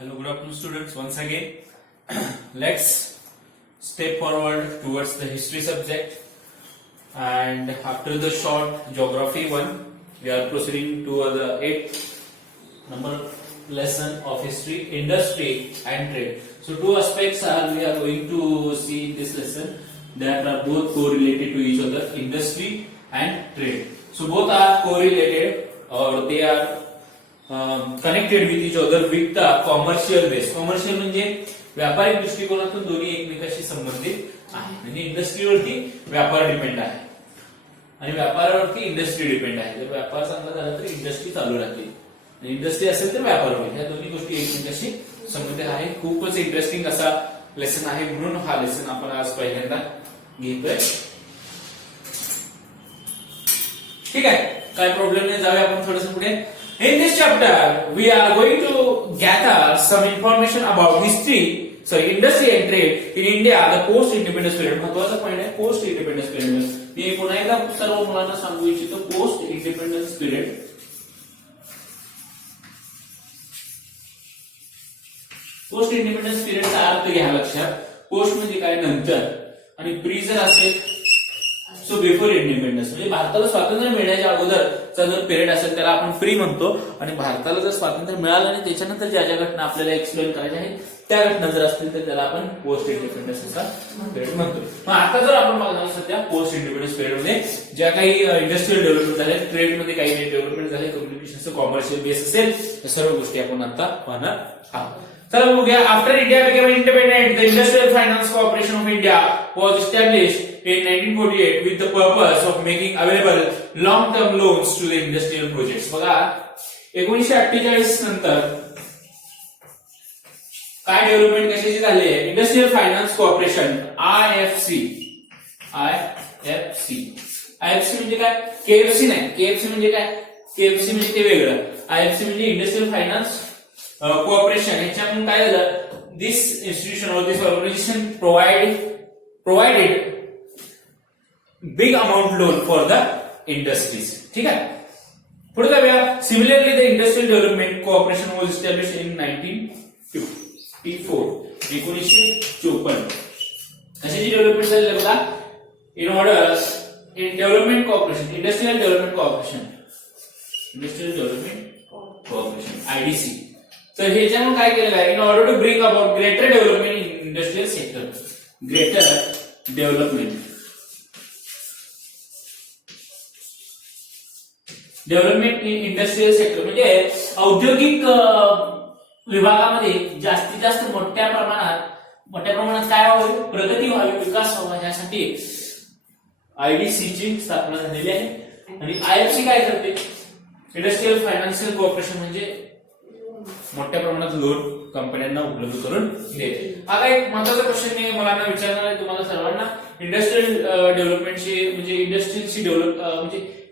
Hello, good afternoon, students. Once again, let's step forward towards the history subject. And after the short geography one, we are proceeding to the 8th number lesson of history, industry and trade. So, two aspects we are going to see in this lesson that are both correlated to each other: industry and trade. So, both are correlated, or they are connected with each other with the commercial base. Commercial म्हणजे व्यापारिक दृष्टिकोनातून दोन्ही एकमेकांशी संबंधित आहे. म्हणजे इंडस्ट्रीवरती व्यापार depend आहे आणि व्यापारावरती इंडस्ट्री डिपेंड आहे. जर व्यापार चांगला झाला तर इंडस्ट्री चालू राहते आणि इंडस्ट्री असेल तर व्यापार होईल. ह्या दोन्ही गोष्टी एकमेकांशी संबंधित आहे. खूपच इंटरेस्टिंग असा लेसन आहे, म्हणून हा लेसन आपण आज पहिल्यांदा घेतोय. ठीक आहे, काय प्रॉब्लेम नाही, जाऊया आपण थोडंसं पुढे. In this chapter, we are going to gather some information about industry and trade in India, the post-independence period. महत्वाचा पॉइंट आहे पोस्ट इंडिपेंडन्स पिरियड. मी पुन्हा एकदा सर्व मुलांना सांगू इच्छितो post independence period. Post independence पिरियडचा अर्थ घ्या लक्षात. पोस्ट म्हणजे काय, नंतर, आणि प्री जर असेल सो बिफोर इंडिपेंडन्स, म्हणजे भारताला स्वातंत्र्य मिळण्याच्या अगोदरचा जर पिरियड असेल त्याला आपण प्री म्हणतो, आणि भारताला जर स्वातंत्र्य मिळालं आणि त्याच्यानंतर ज्या ज्या घटना आपल्याला एक्सप्लेन करायच्या आहेत त्या घटना जर असतील तर त्याला आपण पोस्ट इंडिपेंडन्स असा पिरियड म्हणतो. मग आता जर आपण बघणार सध्या पोस्ट इंडिपेंडन्स पिरियड मध्ये ज्या काही इंडस्ट्रियल डेव्हलपमेंट झाले, ट्रेड मध्ये काही डेव्हलपमेंट झाले, कम्युनिकेशनचं कॉमर्शियल बेस असेल, या सर्व गोष्टी आपण आता पाहणार आहोत. चला बघूया. After India became independent, the industrial finance corporation of India was established in 1948 with the purpose of making available long-term loans to the industrial projects. बघा 1948 नंतर काय डेव्हलपमेंट कशाची झाली आहे? इंडस्ट्रियल फायनान्स कॉर्पोरेशन IFC म्हणजे काय? KFC नाही. KFC म्हणजे काय? KFC म्हणजे ते वेगळं. IFC म्हणजे इंडस्ट्रियल फायनान्स कॉर्पोरेशन. ह्याच्यातून काय झालं? दिस इन्स्टिट्यूशन और दिस organisation provided big amount loan for the industries. ठीक आहे, पुढे जाऊया. Similarly the industrial development corporation was established in 1954. 1954 कशाची डेव्हलपमेंट झाली बघा? In development corporation, industrial development corporation, IDC. तर ह्याच्यामुळे काय केलेलं आहे? In order to bring about greater development in industrial sector, greater development in industrial sector म्हणजे औद्योगिक विभागामध्ये जास्तीत जास्त मोठ्या प्रमाणात काय व्हावे? प्रगती व्हावी, विकास व्हावा, यासाठी IDC ची स्थापना झालेली आहे. आणि IFC काय करते? इंडस्ट्रियल फायनान्शियल कॉर्पोरेशन म्हणजे मोठ्या प्रमाणात लोन कंपन्यांना उपलब्ध करून देते. आता एक महत्त्वाचा क्वेश्चन मी मुलांना विचारणार आहे, तुम्हाला सर्वांना. इंडस्ट्रियल डेव्हलपमेंटची म्हणजे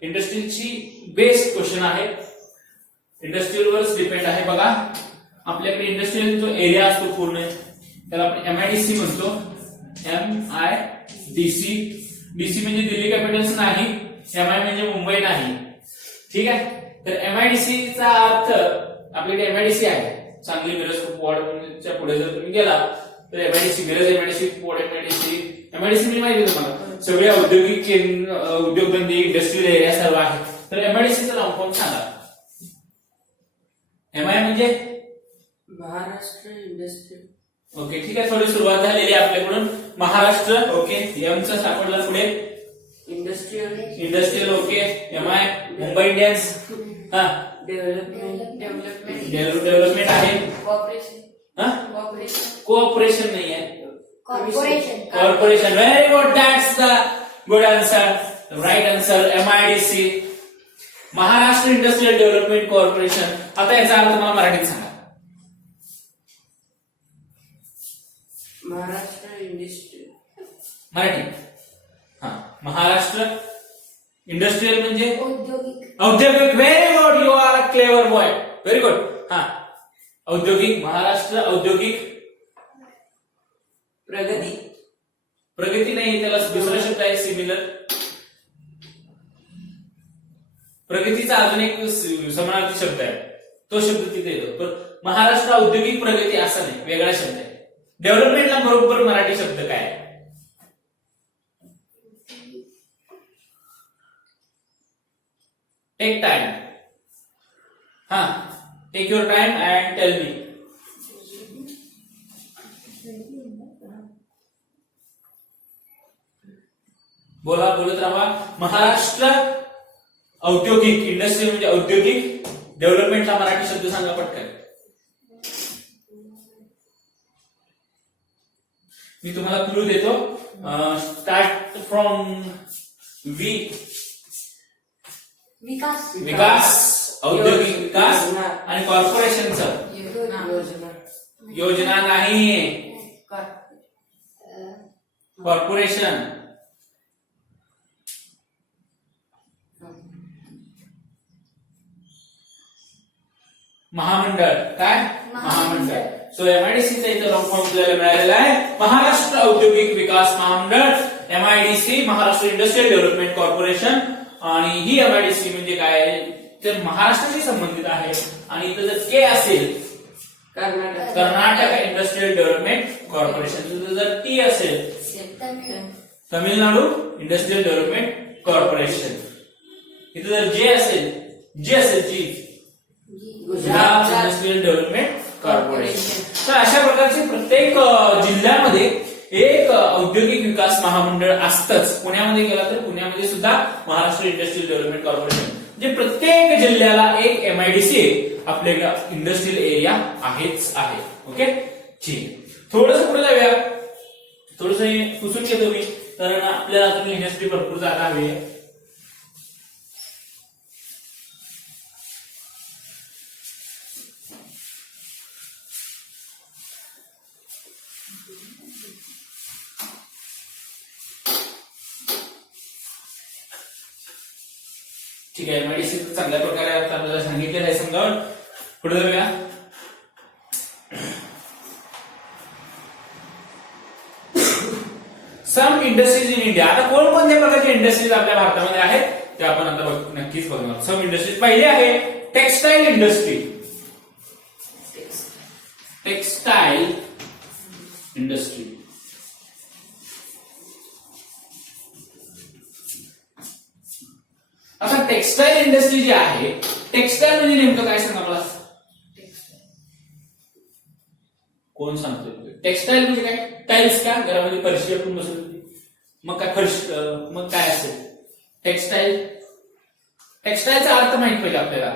इंडस्ट्रीची बेस्ट क्वेश्चन आहे, इंडस्ट्रीयलवरच डिपेंड आहे. बघा आपल्याकडे इंडस्ट्रियल जो एरिया असतो पूर्ण त्याला आपण MIDC म्हणतो. MIDC. DC म्हणजे दिल्ली कॅपिटल्स नाही, MI म्हणजे मुंबई नाही. ठीक आहे, तर MIDC चा अर्थ आपल्याकडे MIDC आहे, सांगली मिरज वॉर्डच्या पुढे जर तुम्ही गेला तर MIDC Miraj, MIDC ward, MIDC म्हणजे माहिती आहे तुम्हाला, सगळे औद्योगिक उद्योगधंदे, इंडस्ट्रियल एरिया सर्व आहे. तर MIDC चं नाव कोण सांगा? MI म्हणजे महाराष्ट्र इंडस्ट्रियल. ओके, ठीक आहे, थोडी सुरुवात झालेली आहे आपल्याकडून. महाराष्ट्र. ओके, M चा सापडला पुढे. Industrial. Okay, MI Mumbai Indians. हा, डेव्हलपमेंट आहे. कोऑपरेशन नाही आहे, corporation. Very good, that's the good answer, right answer. MIDC, Maharashtra industrial development corporation. आता याचा अर्थ मला मराठीत सांगा. महाराष्ट्र इंडस्ट्रियल. मराठी. हा, महाराष्ट्र इंडस्ट्रियल म्हणजे औद्योगिक. Very good, you are a clever boy, very good. हा, औद्योगिक. महाराष्ट्र औद्योगिक. प्रगती नाही, त्याला दुसरा शब्द आहे सिमिलर. प्रगतीचा अजून एक समानार्थी शब्द आहे, तो शब्द तिथे येतो. महाराष्ट्र औद्योगिक प्रगती असं नाही, वेगळा शब्द आहे. डेव्हलपमेंटला बरोबर मराठी शब्द काय आहे? Take time. हा, take your time and tell me. बोला, बोलत राहा. महाराष्ट्र औद्योगिक, इंडस्ट्री म्हणजे औद्योगिक, डेव्हलपमेंटला मराठी शब्द सांगा पटकन. मी तुम्हाला क्लू देतो. Start from V. विकास. विकास, औद्योगिक विकास आणि कॉर्पोरेशनचं. योजना. योजना नाही, कॉर्पोरेशन. महामंडळ. काय? महामंडळ. सो एमआयडीसीचा इथं लॉंग फॉर्म आपल्याला मिळालेला आहे, महाराष्ट्र औद्योगिक विकास महामंडळ, MIDC, Maharashtra industrial development corporation. आणि ही एमआयडीसी म्हणजे काय, तर महाराष्ट्राशी संबंधित आहे. आणि इथं जर के असेल, कर्नाटक इंडस्ट्रियल डेव्हलपमेंट कॉर्पोरेशन. जर टी असेल, तमिळनाडू इंडस्ट्रियल डेव्हलपमेंट कॉर्पोरेशन. इथं जर जे असेल, जी गुजरात इंडस्ट्रियल डेव्हलपमेंट कॉर्पोरेशन. तर अशा प्रकारचे प्रत्येक जिल्ह्यामध्ये एक औद्योगिक विकास महामंडळ असतंच. पुण्यामध्ये गेला तर पुण्यामध्ये सुद्धा महाराष्ट्र इंडस्ट्रियल डेव्हलपमेंट कॉर्पोरेशन. म्हणजे प्रत्येक जिल्ह्याला एक एमआयडीसी आपल्या इंडस्ट्रियल एरिया आहेच आहे. ओके, ठीक. थोडस पुढे जाऊया. थोडस पुसून घेतो मी, कारण आपल्याला अजून लिहिण्यासाठी भरपूर जागा हवी आहे. ठीक आहे, एमआयडीसी चांगल्या प्रकारे आता आपल्याला सांगितलेलं आहे समजावून. पुढे जाऊया. सम इंडस्ट्रीज इन इंडिया. आता कोणकोणत्या प्रकारचे इंडस्ट्रीज आपल्या भारतामध्ये आहेत ते आपण आता नक्कीच बघणार. सम इंडस्ट्रीज. पहिले आहे टेक्सटाईल इंडस्ट्री. Textile industry. आता टेक्सटाईल इंडस्ट्री जी आहे, टेक्सटाईल म्हणजे नेमकं काय सांगा मला, कोण सांगतोय? टेक्सटाईल म्हणजे काय? टाईल्स का घरामध्ये फरशी आपण बसवली होती, मग काय फरशी, मग काय असेल टेक्सटाईल? टेक्सटाईलचा अर्थ माहित पाहिजे आपल्याला.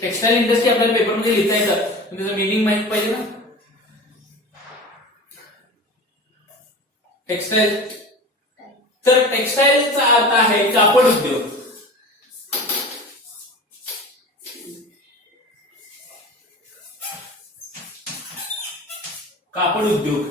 टेक्सटाईल इंडस्ट्री आपल्याला पेपरमध्ये लिहिता येतं, पण त्याचं मिनिंग माहित पाहिजे ना. टेक्सटाईल, तर टेक्सटाईलचा अर्थ आहे कापड उद्योग. कापड उद्योग.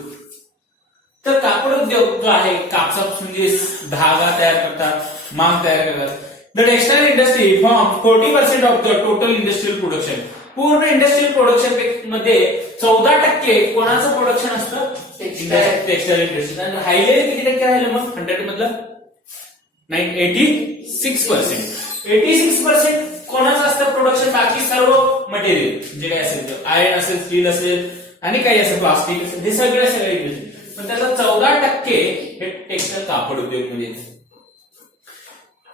तर कापड उद्योग जो आहे, कापसापासून जे धागा तयार करतात, मांग तयार करतात. The textile industry form 40% of the total industrial production. पूर्ण इंडस्ट्रियल प्रोडक्शन मध्ये 14% कोणाचं प्रोडक्शन असतं? Textile industry. आणि राहिलेले किती टक्के राहिले मग 100 मधलं? 86%. 86% कोणाचं असतं प्रोडक्शन? बाकी सर्व मटेरियल जे काय असेल, आयर्न असेल, स्टील असेल आणि काही असेल, प्लास्टिक असेल, हे सगळे इंडस्ट्री. पण त्याचा 14% हे टेक्सटाईल कापड उद्योग मध्ये येते.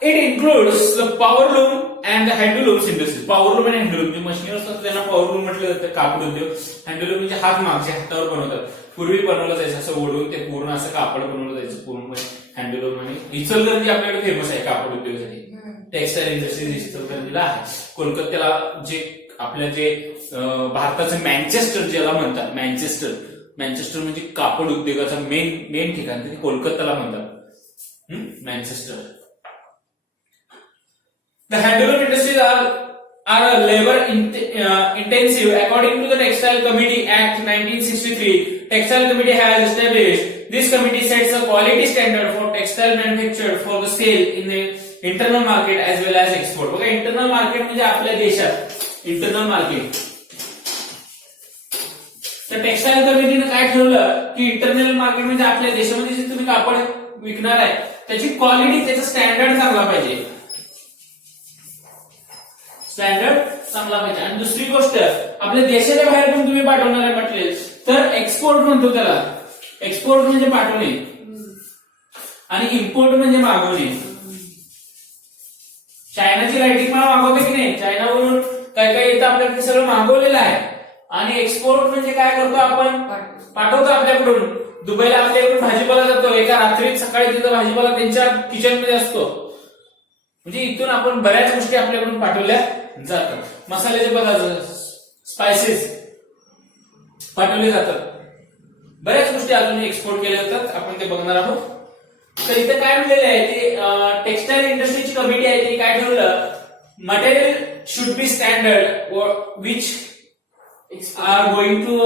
It includes the powerloom and the handlooms industry. Powerloom आणि हँडलूम जे मशीन असतात त्यांना पॉवरलूम म्हटलं जातं. कापड उद्योग. हँडलूम म्हणजे हात मागचे हातावर बनवतात. पूर्वी बनवलं जायचं असं ओढून ते पूर्ण असं कापड बनवलं जायचं पूर्ण हँडलूम. आणि इचलकरंजी आपल्याकडे फेमस आहे कापड उद्योगासाठी. टेक्सटाईल इंडस्ट्री इचलकरंजीला आहे. कोलकात्याला जे आपल्या जे भारताचं मँचेस्टर ज्याला म्हणतात, मँचेस्टर म्हणजे कापड उद्योगाचं मेन ठिकाण, ते कोलकाताला म्हणतात Manchester. The handloom industries are labor intensive. According to the Textile Committee Act 1963, Textile Committee has established. This committee sets a quality standard for textile manufactured for the sale in the internal market as well as export. बघा, internal market म्हणजे आपल्या देशात internal market. तर textile कमिटीने काय ठरवलं की internal market म्हणजे आपल्या देशामध्ये जे तुम्ही कापड विकणार आहे त्याची क्वालिटी, त्याचा स्टँडर्ड चांगला पाहिजे. स्टँडर्ड चांगला पाहिजे. आणि दुसरी गोष्ट आपल्या देशाच्या बाहेर पण तुम्ही पाठवणार आहे मटेरियल तर एक्सपोर्ट म्हणतो त्याला. एक्सपोर्ट म्हणजे पाठवणे आणि इम्पोर्ट म्हणजे मागवणे. चायनाची रायटिंग मला मागवते की नाही, चायनावरून काय काय येतं आपल्याकडे सगळं मागवलेलं आहे. आणि एक्सपोर्ट म्हणजे काय करतो आपण, पाठवतो आपल्याकडून. दुबईला आपल्याकडून भाजीपाला जातो, एका रात्रीत सकाळी तिथं भाजीपाला त्यांच्या किचन मध्ये असतो. म्हणजे इथून आपण बऱ्याच गोष्टी आपल्याकडून पाठवल्या जातात. मसाल्याचे पदार्थ, स्पायसेस पाठवले जातात. बऱ्याच गोष्टी अजून एक्सपोर्ट केल्या जातात, आपण ते बघणार आहोत. तर इथे काय म्हणलेलं आहे ते टेक्सटाईल इंडस्ट्रीची कमिटी आहे ती काय ठरवलं, material should be standard which are going to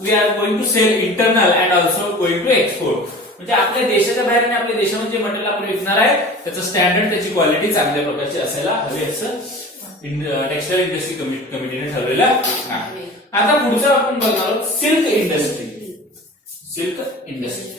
we are going to sell internal and also going to export. म्हणजे आपल्या देशाच्या बाहेर आणि आपल्या देशामध्ये जे मटेरियल आपण विकणार आहे त्याचं स्टँडर्ड, त्याची क्वालिटी चांगल्या प्रकारची असायला हवी असं टेक्सटाईल इंडस्ट्री कमिटीने ठरवलेलं आहे. आता पुढचं आपण बघणार आहोत silk industry. Silk industry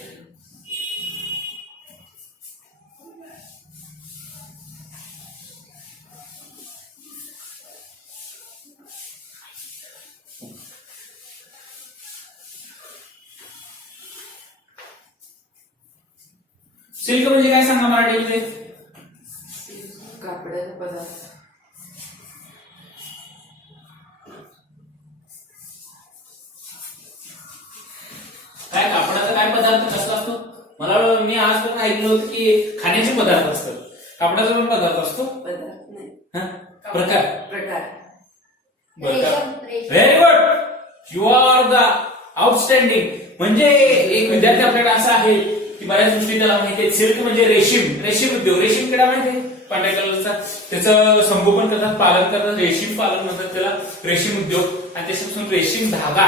silk म्हणजे काय सांगा मराठीमध्ये. कापडाचा पदार्थ. काय कापडाचा काय पदार्थ कसला असतो. मला मी आज पण ऐकलं होतं की खाण्याचे पदार्थ असतात, कापडाचा पण पदार्थ असतो. पदार्थ नाही, प्रकार. प्रकार. Very good, you are the outstanding. म्हणजे एक विद्यार्थी आपल्याकडे असा आहे की बऱ्याच गोष्टी त्याला माहिती आहे. सिल्क म्हणजे रेशीम, रेशीम उद्योग. रेशीम किडा माहिती आहे पांढऱ्या कलरचा, त्याचं संगोपन करतात, पालन करतात, रेशीम पालन म्हणतात त्याला, रेशीम उद्योग. आणि त्याच्यापासून रेशीम धागा,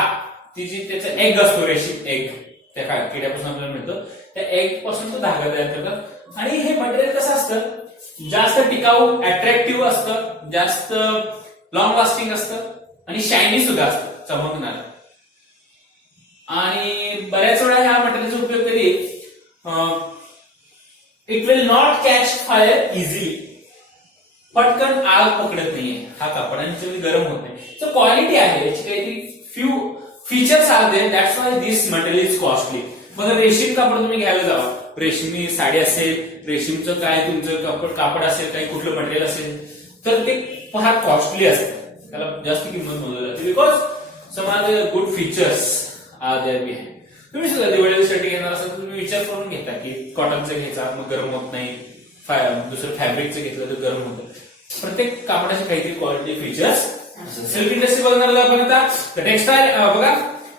ती जी त्याचा एग असतो, रेशीम एग त्या किड्यापासून आपल्याला मिळतो, त्या एग पासून तो धागा तयार करतात. आणि हे मटेरियल कसं असतं, जास्त टिकाऊ, अट्रॅक्टिव्ह असतं, जास्त लॉंग लास्टिंग असतं आणि शायनी सुद्धा असतं, चमकणार. आणि बऱ्याच वेळा ह्या मटेरियलचा उपयोग कधी it will not catch fire easily, पटकन आग पकडत नाहीये हा कापड आणि गरम होत नाही. तर क्वालिटी आहे याची, काहीतरी few features are there, that's why this material is costly. मग रेशीम कापड तुम्ही घ्यायला जावा, रेशमी साडी असेल, रेशीमचं काय तुमचं कापड असेल, काही कुठलं मटेरियल असेल, तर ते फार कॉस्टली असतं, त्याला जास्त किंमत मोजली जाते. Because some are the good features are there behind. तुम्ही सुद्धा दिवाळीसाठी घेणार असाल तुम्ही विचार करून घेता की कॉटनचं घ्यायचा मग गरम होत नाही, दुसरं फॅब्रिकचं घेतलं तर गरम होतं. प्रत्येक कापडाचे काहीतरी क्वालिटी फीचर्स. सिल्क इंडस्ट्री बघणार आपण आता. टेक्सटाईल बघा,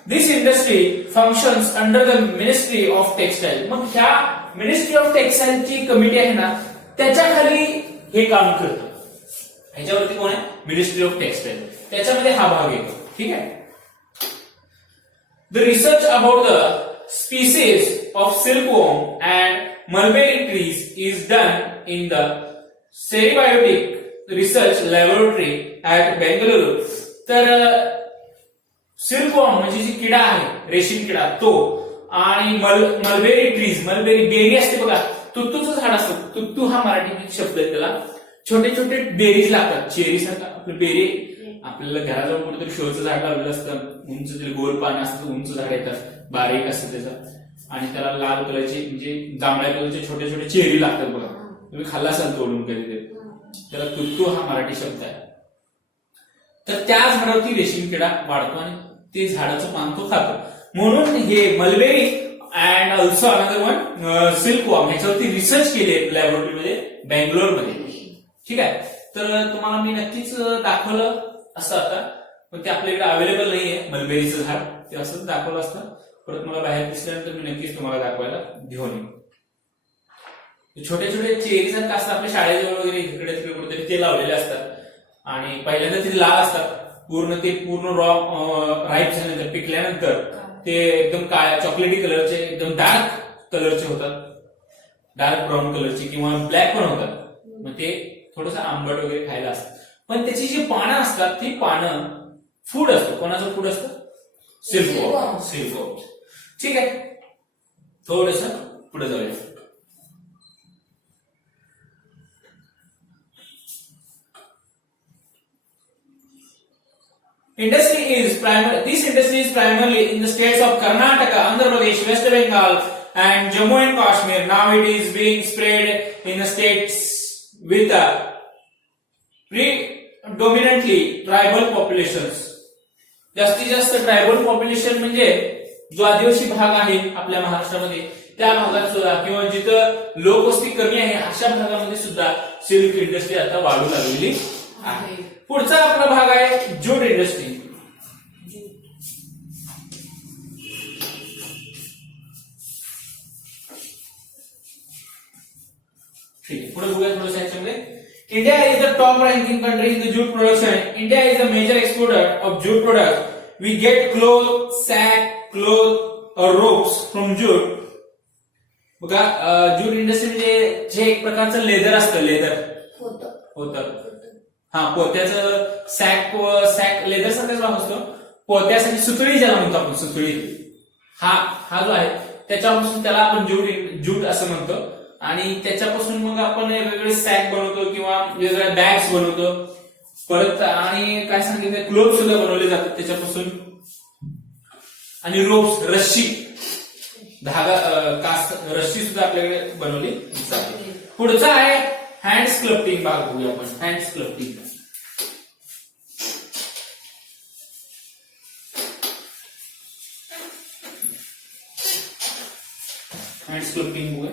this industry functions under the ministry of textile. मग ह्या मिनिस्ट्री ऑफ टेक्सटाईलची कमिटी आहे ना, त्याच्या खाली हे काम करतं. ह्याच्यावरती कोण आहे, मिनिस्ट्री ऑफ टेक्सटाईल, त्याच्यामध्ये हा भाग येतो. ठीक आहे. The research about the species of silkworm and mulberry trees is done in the Seribiotic Research Laboratory at Bengaluru. तर सिल्कवॉर्म म्हणजे जी किडा आहे, रेशीम किडा, तो आणि मलबेरी ट्रीज, मलबेरी बेरी असते बघा, तुत्तूचं झाड असतं. तुत्तू हा मराठी शब्द आहे त्याला. छोटे छोटे बेरीज लागतात, चेरी सारखं आपलं बेरी. आपल्याला घराजवळ कुठेतरी शोचं झाड लावलेलं असतं, उंच त्याला गोल पानं असतं, उंच झाड येतात, बारीक असतं त्याचं, आणि त्याला लाल कलरचे म्हणजे जांभळ्या कलरचे छोटे छोटे चेरी लागतात बघा. तुम्ही खाल्ला असाल तोडून कधीतरी. त्याला तुत्तू हा मराठी शब्द आहे. तर त्या झाडावरती रेशीम किडा वाढतो आणि ते झाडाचं पान तो खातो. म्हणून हे mulberry and also another one silkworm ह्याच्यावरती रिसर्च केले लॅबोरेटरीमध्ये बँगलोरमध्ये. ठीक आहे. तर तुम्हाला मी नक्कीच दाखवलं असतं आता, पण ते आपल्याकडे अवेलेबल नाहीये मलबेरीचं झाड, ते असं दाखवलं असतं. परत मला बाहेर दिसल्यानंतर मी नक्कीच तुम्हाला दाखवायला घेऊन येईन. छोटे छोटे चेरी सारखं असतात, आपल्या शाळेजवळ वगैरे इकडे तिकडे कुठेतरी ते लावलेले असतात. आणि पहिल्यांदा ते लाल असतात, ते पूर्ण रॉ राईप झाल्यानंतर, पिकल्यानंतर ते एकदम काळ्या चॉकलेटी कलरचे, एकदम डार्क कलरचे होतात, डार्क ब्राऊन कलरचे किंवा ब्लॅक पण होतात. मग ते थोडंसं आंबट वगैरे खायला असतं. पण त्याची जी पानं असतात ती पानं फूड असतं. कोणाचं फूड असतं, सिल्कवॉर्म. सिल्कवॉर्म. ठीक आहे. थोडस पुढे जाऊया. This industry is primarily in the states of Karnataka, Andhra Pradesh, West Bengal, and Jammu and Kashmir. Now it is being spread in the states with predominantly tribal populations. जास्तीत जास्त tribal population म्हणजे जो आदिवासी भाग आहे आपल्या महाराष्ट्रामध्ये त्या भागात सुद्धा किंवा जिथं लोकवस्ती कमी आहे अशा भागामध्ये सुद्धा सिल्क इंडस्ट्री आता वाढू लागलेली आहे. पुढचा आपला भाग आहे ज्यूट इंडस्ट्री. ठीक आहे, पुढे बघूया थोडंसं याच्यामध्ये. India is the top ranking country in the jute production. India is a major exporter of jute products. We get cloth, sack, or ropes from jute. बघा ज्यूट इंडस्ट्री म्हणजे जे एक प्रकारचं लेदर असतं, लेदर होतं. हा, पोत्याचं सॅक लेदर सारखाच भाग असतो. पोत्यासाठी सुतळी ज्याला म्हणतो आपण, सुतळी हा जो आहे त्याच्यापासून त्याला आपण ज्यूट असं म्हणतो. आणि त्याच्यापासून मग आपण वेगवेगळे सॅक बनवतो किंवा वेगवेगळ्या बॅग्स बनवतो. परत आणि काय सांगितलं, क्लोथ सुद्धा बनवले जातात त्याच्यापासून. आणि रोप्स, रस्सी, धागा, रस्सी सुद्धा आपल्याकडे बनवली जाते. पुढचा आहे हँड स्क्लप्टिंग भाग बघूया आपण. Hand sculpting. हँड स्क्लप्टिंग बघूया.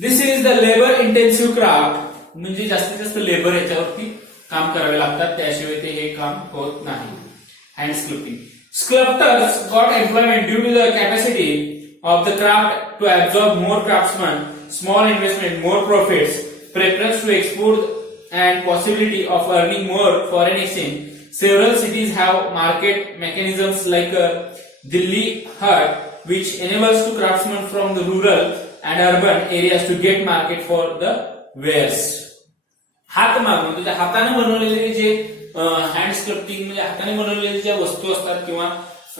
This is the labour intensive craft. म्हणजे जास्तीत जास्त लेबर याच्यावरती काम करावे लागतात, त्याशिवाय ते हे काम होत नाही. Hand sculpting. Sculptors got employment due to the capacity of the craft to absorb more craftsmen, small investment, more profits, preference to export and possibility of earning more foreign exchange. Several cities have market mechanisms like Delhi Hut, which enables to craftsmen from the rural and urban areas to get market for the wares. हातमाग म्हणजे हाताने बनवलेले जे hand sculpting म्हणजे हाताने बनवलेल्या ज्या वस्तू असतात किंवा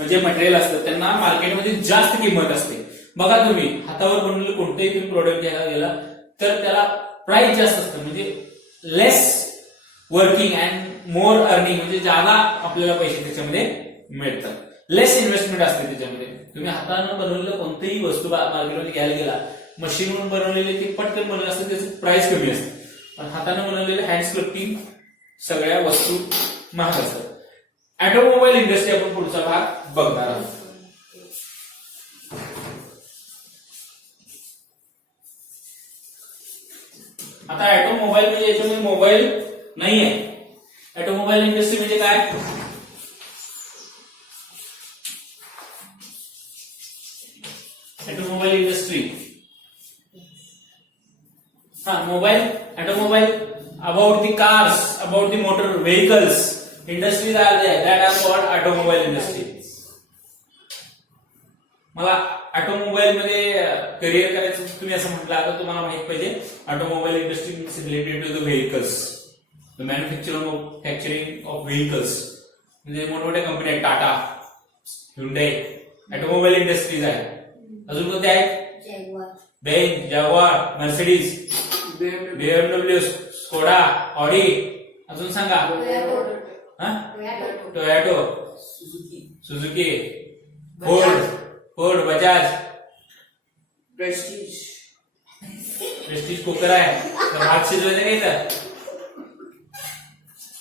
जे मटेरियल असतं त्यांना मार्केटमध्ये जास्त किंमत असते. बघा तुम्ही हातावर बनवलेलं कोणतेही तुम्ही प्रोडक्ट घ्यायला गेला तर त्याला प्राइस जास्त असतं. म्हणजे लेस वर्किंग अँड मोर अर्निंग, म्हणजे ज्यादा आपल्याला पैसे त्याच्यामध्ये मिळतात. लेस इन्व्हेस्टमेंट असते त्याच्यामध्ये. तुम्ही हाताने बनवलेलं कोणतीही वस्तू मार्केटमध्ये घ्यायला गेला, मशीनवरून बनवलेले ते पटकन बनवले असते, त्याचं प्राइस कमी असते. पण हाताने बनवलेलं हँड स्क्लप्टिंग सगळ्या वस्तू महाग असतात. ऑटोमोबाईल इंडस्ट्री आपण पुढचा भाग बघणार आहोत. आता ऑटोमोबाईल म्हणजे याच्यामध्ये मोबाईल नाहीये. ऑटोमोबाईल इंडस्ट्री म्हणजे काय? Automobile industry, mobile, automobile, about the cars, about the motor vehicles, industries are there that are called automobile industry. मला ऑटोमोबाईल मध्ये करिअर करायचं तुम्ही असं म्हटलं, आता तुम्हाला माहित पाहिजे automobile industry is related to the vehicles, the manufacturing of vehicles. म्हणजे मोठमोठ्या कंपन्या आहेत, टाटा, ह्युंडई, ऑटोमोबाईल इंडस्ट्रीज आहे. अजून कोणत्या आहेत? Benz, Jaguar, Mercedes, BMW, Skoda, Audi. अजून सांगा. Toyota, Suzuki, Ford, Bajaj, Prestige cooker आहे. भात शिजवायचं काय तर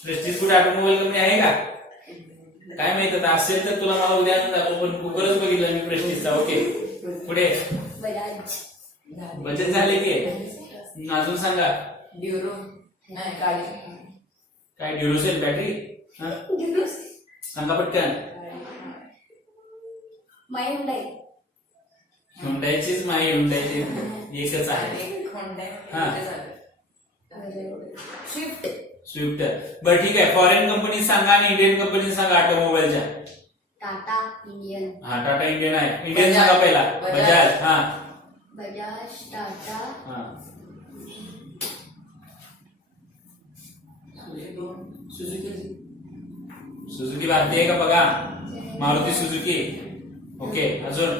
प्रेस्टीज कुठे ऑटोमोबाईल कंपनी आहे का? काय माहित, आता असेल तर तुला मला उद्या दाखव. पण कुकरच बघितलं मी प्रेस्टीजचा. ओके, पुढे बचत झाले की. अजून सांगा. ड्युरो नाही, काय ड्युरोसेल बॅटरी सांगा पटकन. हुंडाईचीच माही, हुंडाईची एकच आहे. स्विफ्ट. बरं ठीक आहे. फॉरेन कंपनी सांगा आणि इंडियन कंपनी सांगा ऑटोमोबाईलच्या. टाटा इंडियन. टाटा इंडियन आहे. इंडियन सांगा पहिला. बजाज. बजाज, टाटा, सुझुकी भारतीय का बघा. मारुती सुझुकी. ओके, अजून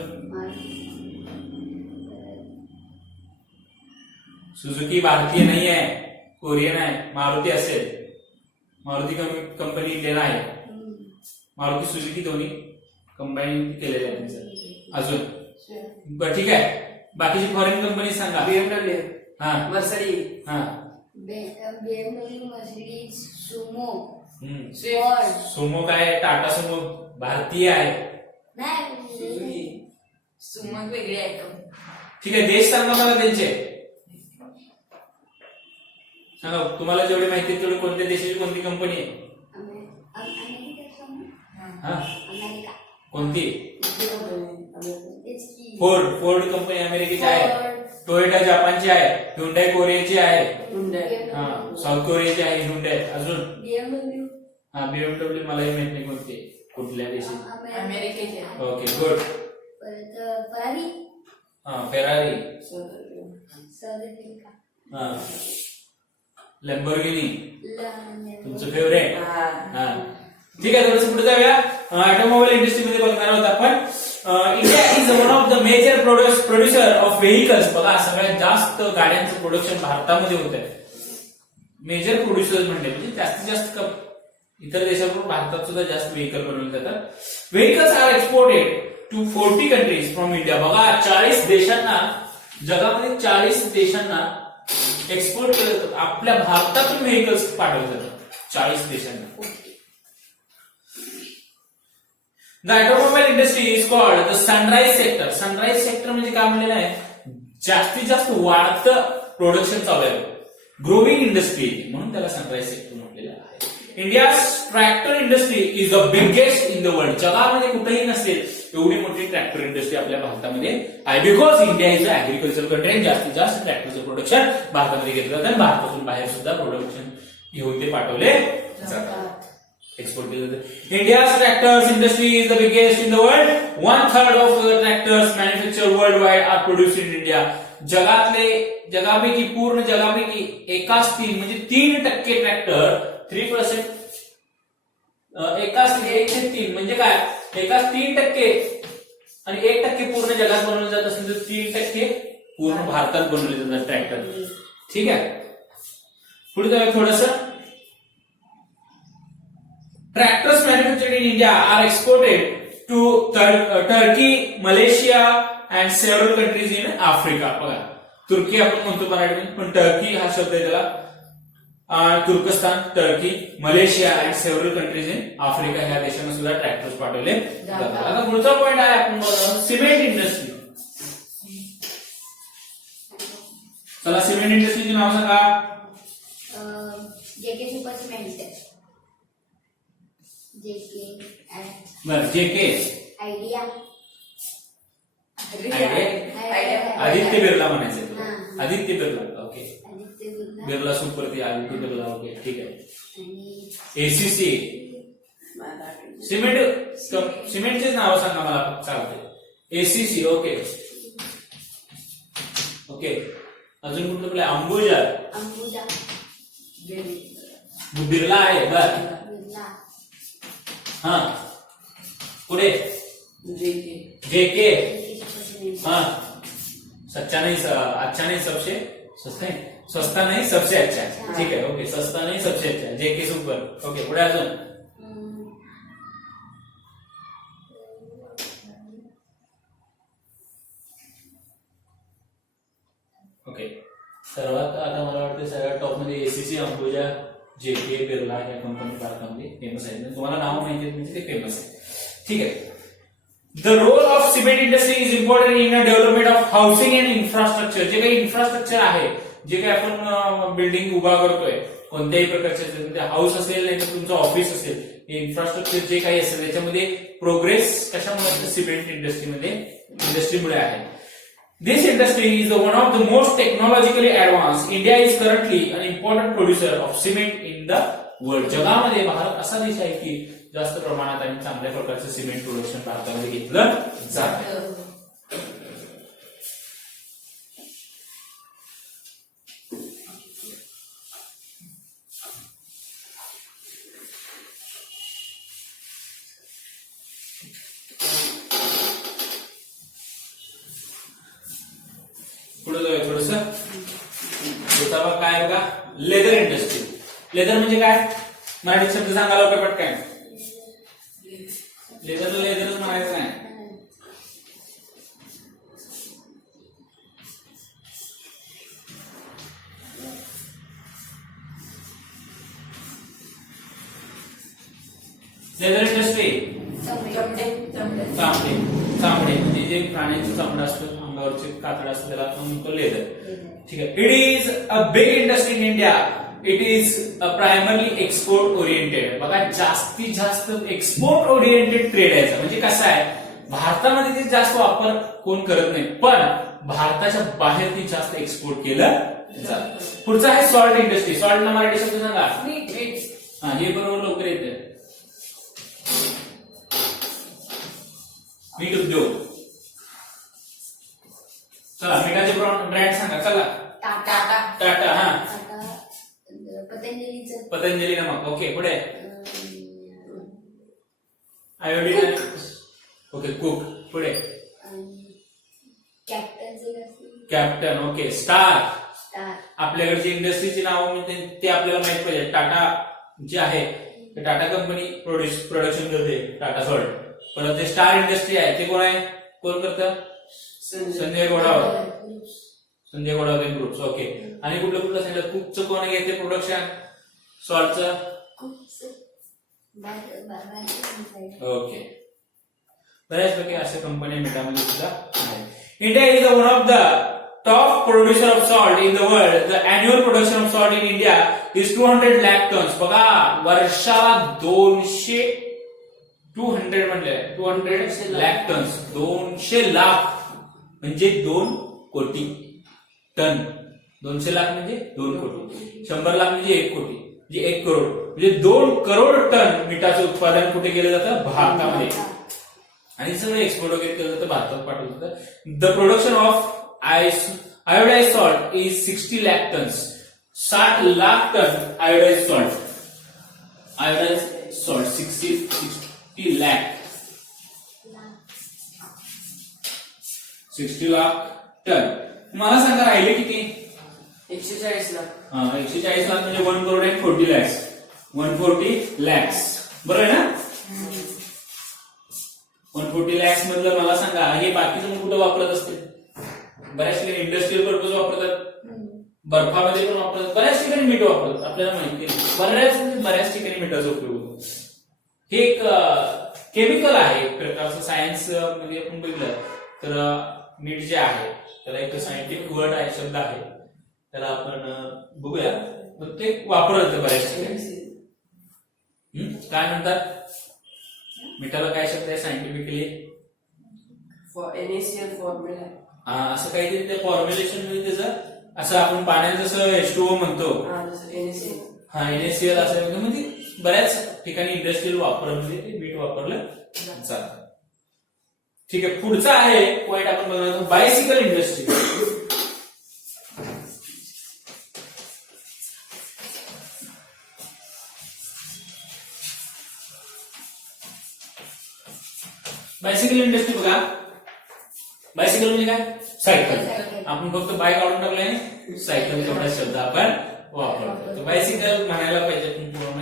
सुझुकी भारतीय नाही आहे, कोरियन आहे. मारुती असेल. मारुती कंपनी इंडियन आहे. मारुती सुझुकी दोन्ही कंबाईन केलेले आहे त्यांचं. अजून बरं ठीक आहे. बाकीची फॉरेन कंपनी सांगा. BMW, हा Mercedes, हा BMW, Mercedes, Sumo, Swift, Ford. Sumo काय टाटा सुमो भारतीय आहे. नाही Sumo वेगळी आयटम. ठीक आहे. देश सांगा मला त्यांचे सांगा. तुम्हाला जेवढे माहिती आहे तेवढे कोणत्या देशाची कोणती कंपनी आहे. हा अमेरिका. कोणती. तेच की. फोर्ड कंपनी अमेरिकेची आहे. Ford, टोयोटा जापानची आहे. ह्युंडाई कोरियाची आहे. Hyundai, हा साऊथ कोरियाची आहे. ह्युंडाई. अजून BMW, हा बीएमडब्ल्यू मलाही माहित नाही कोणती आहे, कुठल्या देशाची. अमेरिकेचे. Okay good. परत फरारी, हा फेरारी. South Africa. हा लॅम्बोर्गिनी लंडन. तुमचं फेवरेट. हा. हा ठीक आहे. थोडंसं पुढे जाऊया. ऑटोमोबाईल इंडस्ट्रीमध्ये बघणार आहोत आपण. India is one of the major producer of vehicles. बघा सगळ्यात जास्त गाड्यांचं प्रोडक्शन भारतामध्ये होत आहे. मेजर प्रोड्युसर म्हणजे जास्तीत जास्त इतर देशांकडून भारतात सुद्धा जास्त व्हेकल बनवले जातात. Vehicles are exported to 40 countries from India. बघा 40 देशांना, जगामध्ये 40 देशांना एक्सपोर्ट केलं जातं. आपल्या भारतातून व्हेकल्स पाठवले जातात 40 देशांना. The automobile industry is called the sunrise sector. Sunrise sector म्हणजे काय म्हणलेलं आहे, जास्तीत जास्त वाढतं प्रोडक्शन चालू आहे, ग्रोविंग इंडस्ट्री, म्हणून त्याला सनराइज सेक्टर म्हटलेलं आहे. India tractor industry is the biggest in the world. जगामध्ये कुठेही नसेल एवढी मोठी ट्रॅक्टर इंडस्ट्री आपल्या भारतामध्ये आहे. Because India is a agriculture country. जास्तीत जास्त ट्रॅक्टरचं प्रोडक्शन भारतामध्ये घेतलं जातं आणि भारतातून बाहेर सुद्धा प्रोडक्शन घेऊन ते पाठवले जातात, एक्सपोर्ट केले जाते. India's tractors industry is the biggest in the world. 1/3 of the tractors manufactured worldwide are produced in India. जगापैकी पूर्ण जगापैकी एकाच 3 म्हणजे 3% ट्रॅक्टर 3% एकाच 1/3 म्हणजे काय, एकाच 3% आणि 1% पूर्ण जगात बनवले जात असेल तर 3% पूर्ण भारतात बनवले जातात ट्रॅक्टर. ठीक आहे. पुढे जाऊया थोडस. Tractors manufactured in India are exported to Turkey, Malaysia and several countries in Africa. बघा तुर्की आपण म्हणतो मराठीमध्ये, पण टर्की हा शब्द आहे त्याला. तुर्कस्तान, Turkey, Malaysia and several countries in Africa ह्या देशांना सुद्धा ट्रॅक्टर्स पाठवले जातात. आता पुढचा पॉईंट आहे आपण बघा सिमेंट इंडस्ट्री. चला सिमेंट इंडस्ट्रीचे नाव सांगा. जेके सुपर सिमेंट, जेके, बरं जेके, आयडिया, आदित्य बिर्ला म्हणायचं. Aditya Birla. Okay. Aditya Birla Birla super Aditya Birla. Okay ठीक आहे. आणि एसीसी सिमेंटचे नाव सांगा मला चालते. एसीसी. Okay okay. अजून कुठलं अंबुजा. अंबुजा, बिर्ला आहे. बर बिर्ला, हा पुढे JK, JK. JK super cement, हाँ सच्चा नहीं अच्छा नहीं सबसे सस्ता नहीं सबसे अच्छा है. ठीक है. ओके सस्ता नहीं सबसे अच्छा है. JK super. ओके पुढे अजून ओके. सर्वात आता मला वाटतं सगळ्यात टॉप मध्ये एसीसी, अंबुजा, जेके, बिर्ला या कंपनी भारतामध्ये फेमस आहेत. तुम्हाला नाव माहिती आहेत म्हणजे ते फेमस आहे. ठीक आहे. The role of cement industry is important in the development of housing and infrastructure. जे काही इन्फ्रास्ट्रक्चर आहे, जे काही आपण बिल्डिंग उभा करतोय कोणत्याही प्रकारचे, हाऊस असेल नाही तर तुमचं ऑफिस असेल, हे इन्फ्रास्ट्रक्चर जे काही असेल त्याच्यामध्ये प्रोग्रेस कशामुळे, सिमेंट इंडस्ट्रीमुळे आहे. This industry is one of the most technologically advanced. India is currently an important producer of cement in the world. जगामध्ये भारत असा देश आहे की जास्त प्रमाणात आणि चांगल्या प्रकारचं सिमेंट प्रोडक्शन भारतामध्ये घेतलं जातं. पुढे जाऊया थोडस. काय बघा लेदर इंडस्ट्री. लेदर म्हणजे काय, मराठी शब्द सांगा लवकर पटकन. लेदरच म्हणायचं नाही. लेदर इंडस्ट्री चामडे म्हणजे जे प्राण्यांचं चामडं असतं, अंगावरचे कातड असतं, त्याला आपण म्हणतो लेदर. ठीक आहे. It is a big industry in India. It is primarily export oriented. बघा, जास्तीत जास्त एक्सपोर्ट ओरिएंटेड ट्रेड आहे. म्हणजे कसं आहे, भारतामध्ये ते जास्त वापर कोण करत नाही, पण भारताच्या बाहेर ते जास्त एक्सपोर्ट केलं जातं. पुढचं आहे सॉल्ट इंडस्ट्री. सॉल्टला मराठी शब्द सांगा. हा, हे बरोबर लवकर येते. मीठ उद्योग. चला, मिठाचे ब्रँड सांगा. चला, टाटा. हा, पतंजली नमक. ओके, पुढे आयोडीन. Okay, cook. पुढे कॅप्टन. Okay, star. आपल्याकडची इंडस्ट्रीची नाव ते आपल्याला माहित पाहिजे. टाटा जे आहे ते टाटा कंपनी प्रोडक्शन करते, टाटा सॉल्ट. परत ते स्टार इंडस्ट्री आहे, ते कोण आहे, कोण करतं, संजय गोडावत ग्रुप्स. ओके, आणि कुठलं सांगितलं, कुकचं कोण घेते प्रोडक्शन, सॉल्टचं. ओके, बऱ्याचपैकी अशा कंपन्या मिठामध्ये सुद्धा आहेत. India is one of the top producer of salt in the world. The annual production of salt in India is 200 lakh tons. बघा, वर्षाला 200 म्हणले 200 लाख टन्स. 200 लाख म्हणजे 2 कोटी टन. 200 लाख म्हणजे 2 कोटी. 100 लाख म्हणजे 1 कोटी, म्हणजे 1 करोड, म्हणजे 2 करोड टन मिठाचं उत्पादन कुठे केलं जातं, भारतामध्ये. आणि सगळं एक्सपोर्ट वगैरे केलं जातं, भारतात पाठवलं जातं. The production of iodize salt is 60 lakh tons. 60 lakh ton iodize salt. 60 lakh 60 lakh ton. मला सांगा, राहिले किती? 140 लाख. हा, 140 लाख म्हणजे 1 करोड and 40 lakhs. 140 lakhs. बरोबर आहे ना? 140 lakhs मधलं मला सांगा, हे बाकीचं कुठं वापरत असते? बऱ्याच ठिकाणी इंडस्ट्रियल पर्पज वापरतात, बर्फामध्ये पण वापरतात, बऱ्याच ठिकाणी मीठ वापरतात. आपल्याला माहिती आहे, बऱ्याच ठिकाणी मिठाचा उपयोग होतो. हे एक केमिकल आहे, एक प्रकारचं. सायन्स मध्ये आपण बघितलं तर मीठ जे आहे त्याला एक सायंटिफिक वर्ड आहे, शब्द आहे, त्याला आपण बघूया. ते वापरलं बऱ्याच ठिकाणी. काय म्हणतात मिठाला, काय शब्द आहे सायंटिफिकली? NaCl formula. असं काहीतरी ते फॉर्म्युलेशन म्हणजे त्याचं असं आपण पाण्यात जसं H2O म्हणतो, हा NaCl असं म्हणतो. म्हणजे बऱ्याच ठिकाणी इंडस्ट्रियल वापरामध्ये ते मीठ वापरलं जातं. ठीक आहे, पुढचा आहे पॉइंट आपण बघणार, बायसिकल इंडस्ट्री. बायसिकल इंडस्ट्री बघा, बायसिकल म्हणजे काय, सायकल. आपण फक्त बाय काढून टाकलाय, सायकल तेवढा शब्द आपण वापरतो. बायसिकल म्हणायला पाहिजे पूर्ण.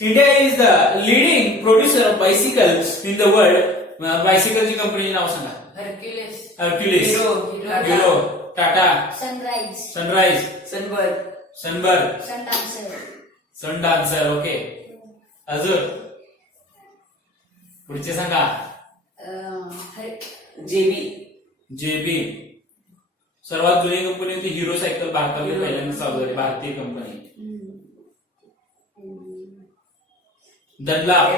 India is the leading producer of bicycles in the world. बायसिकलची कंपनीचे नाव सांगा. Hercules, Hero, Tata, Sunrise, Sunberg, Sundancer. Okay, अजून पुढचे सांगा. जेबी. सर्वात जुनी कंपनी होती हिरो सायकल, भारतामध्ये पहिल्यांदा चालू झाली, भारतीय company. Dunlop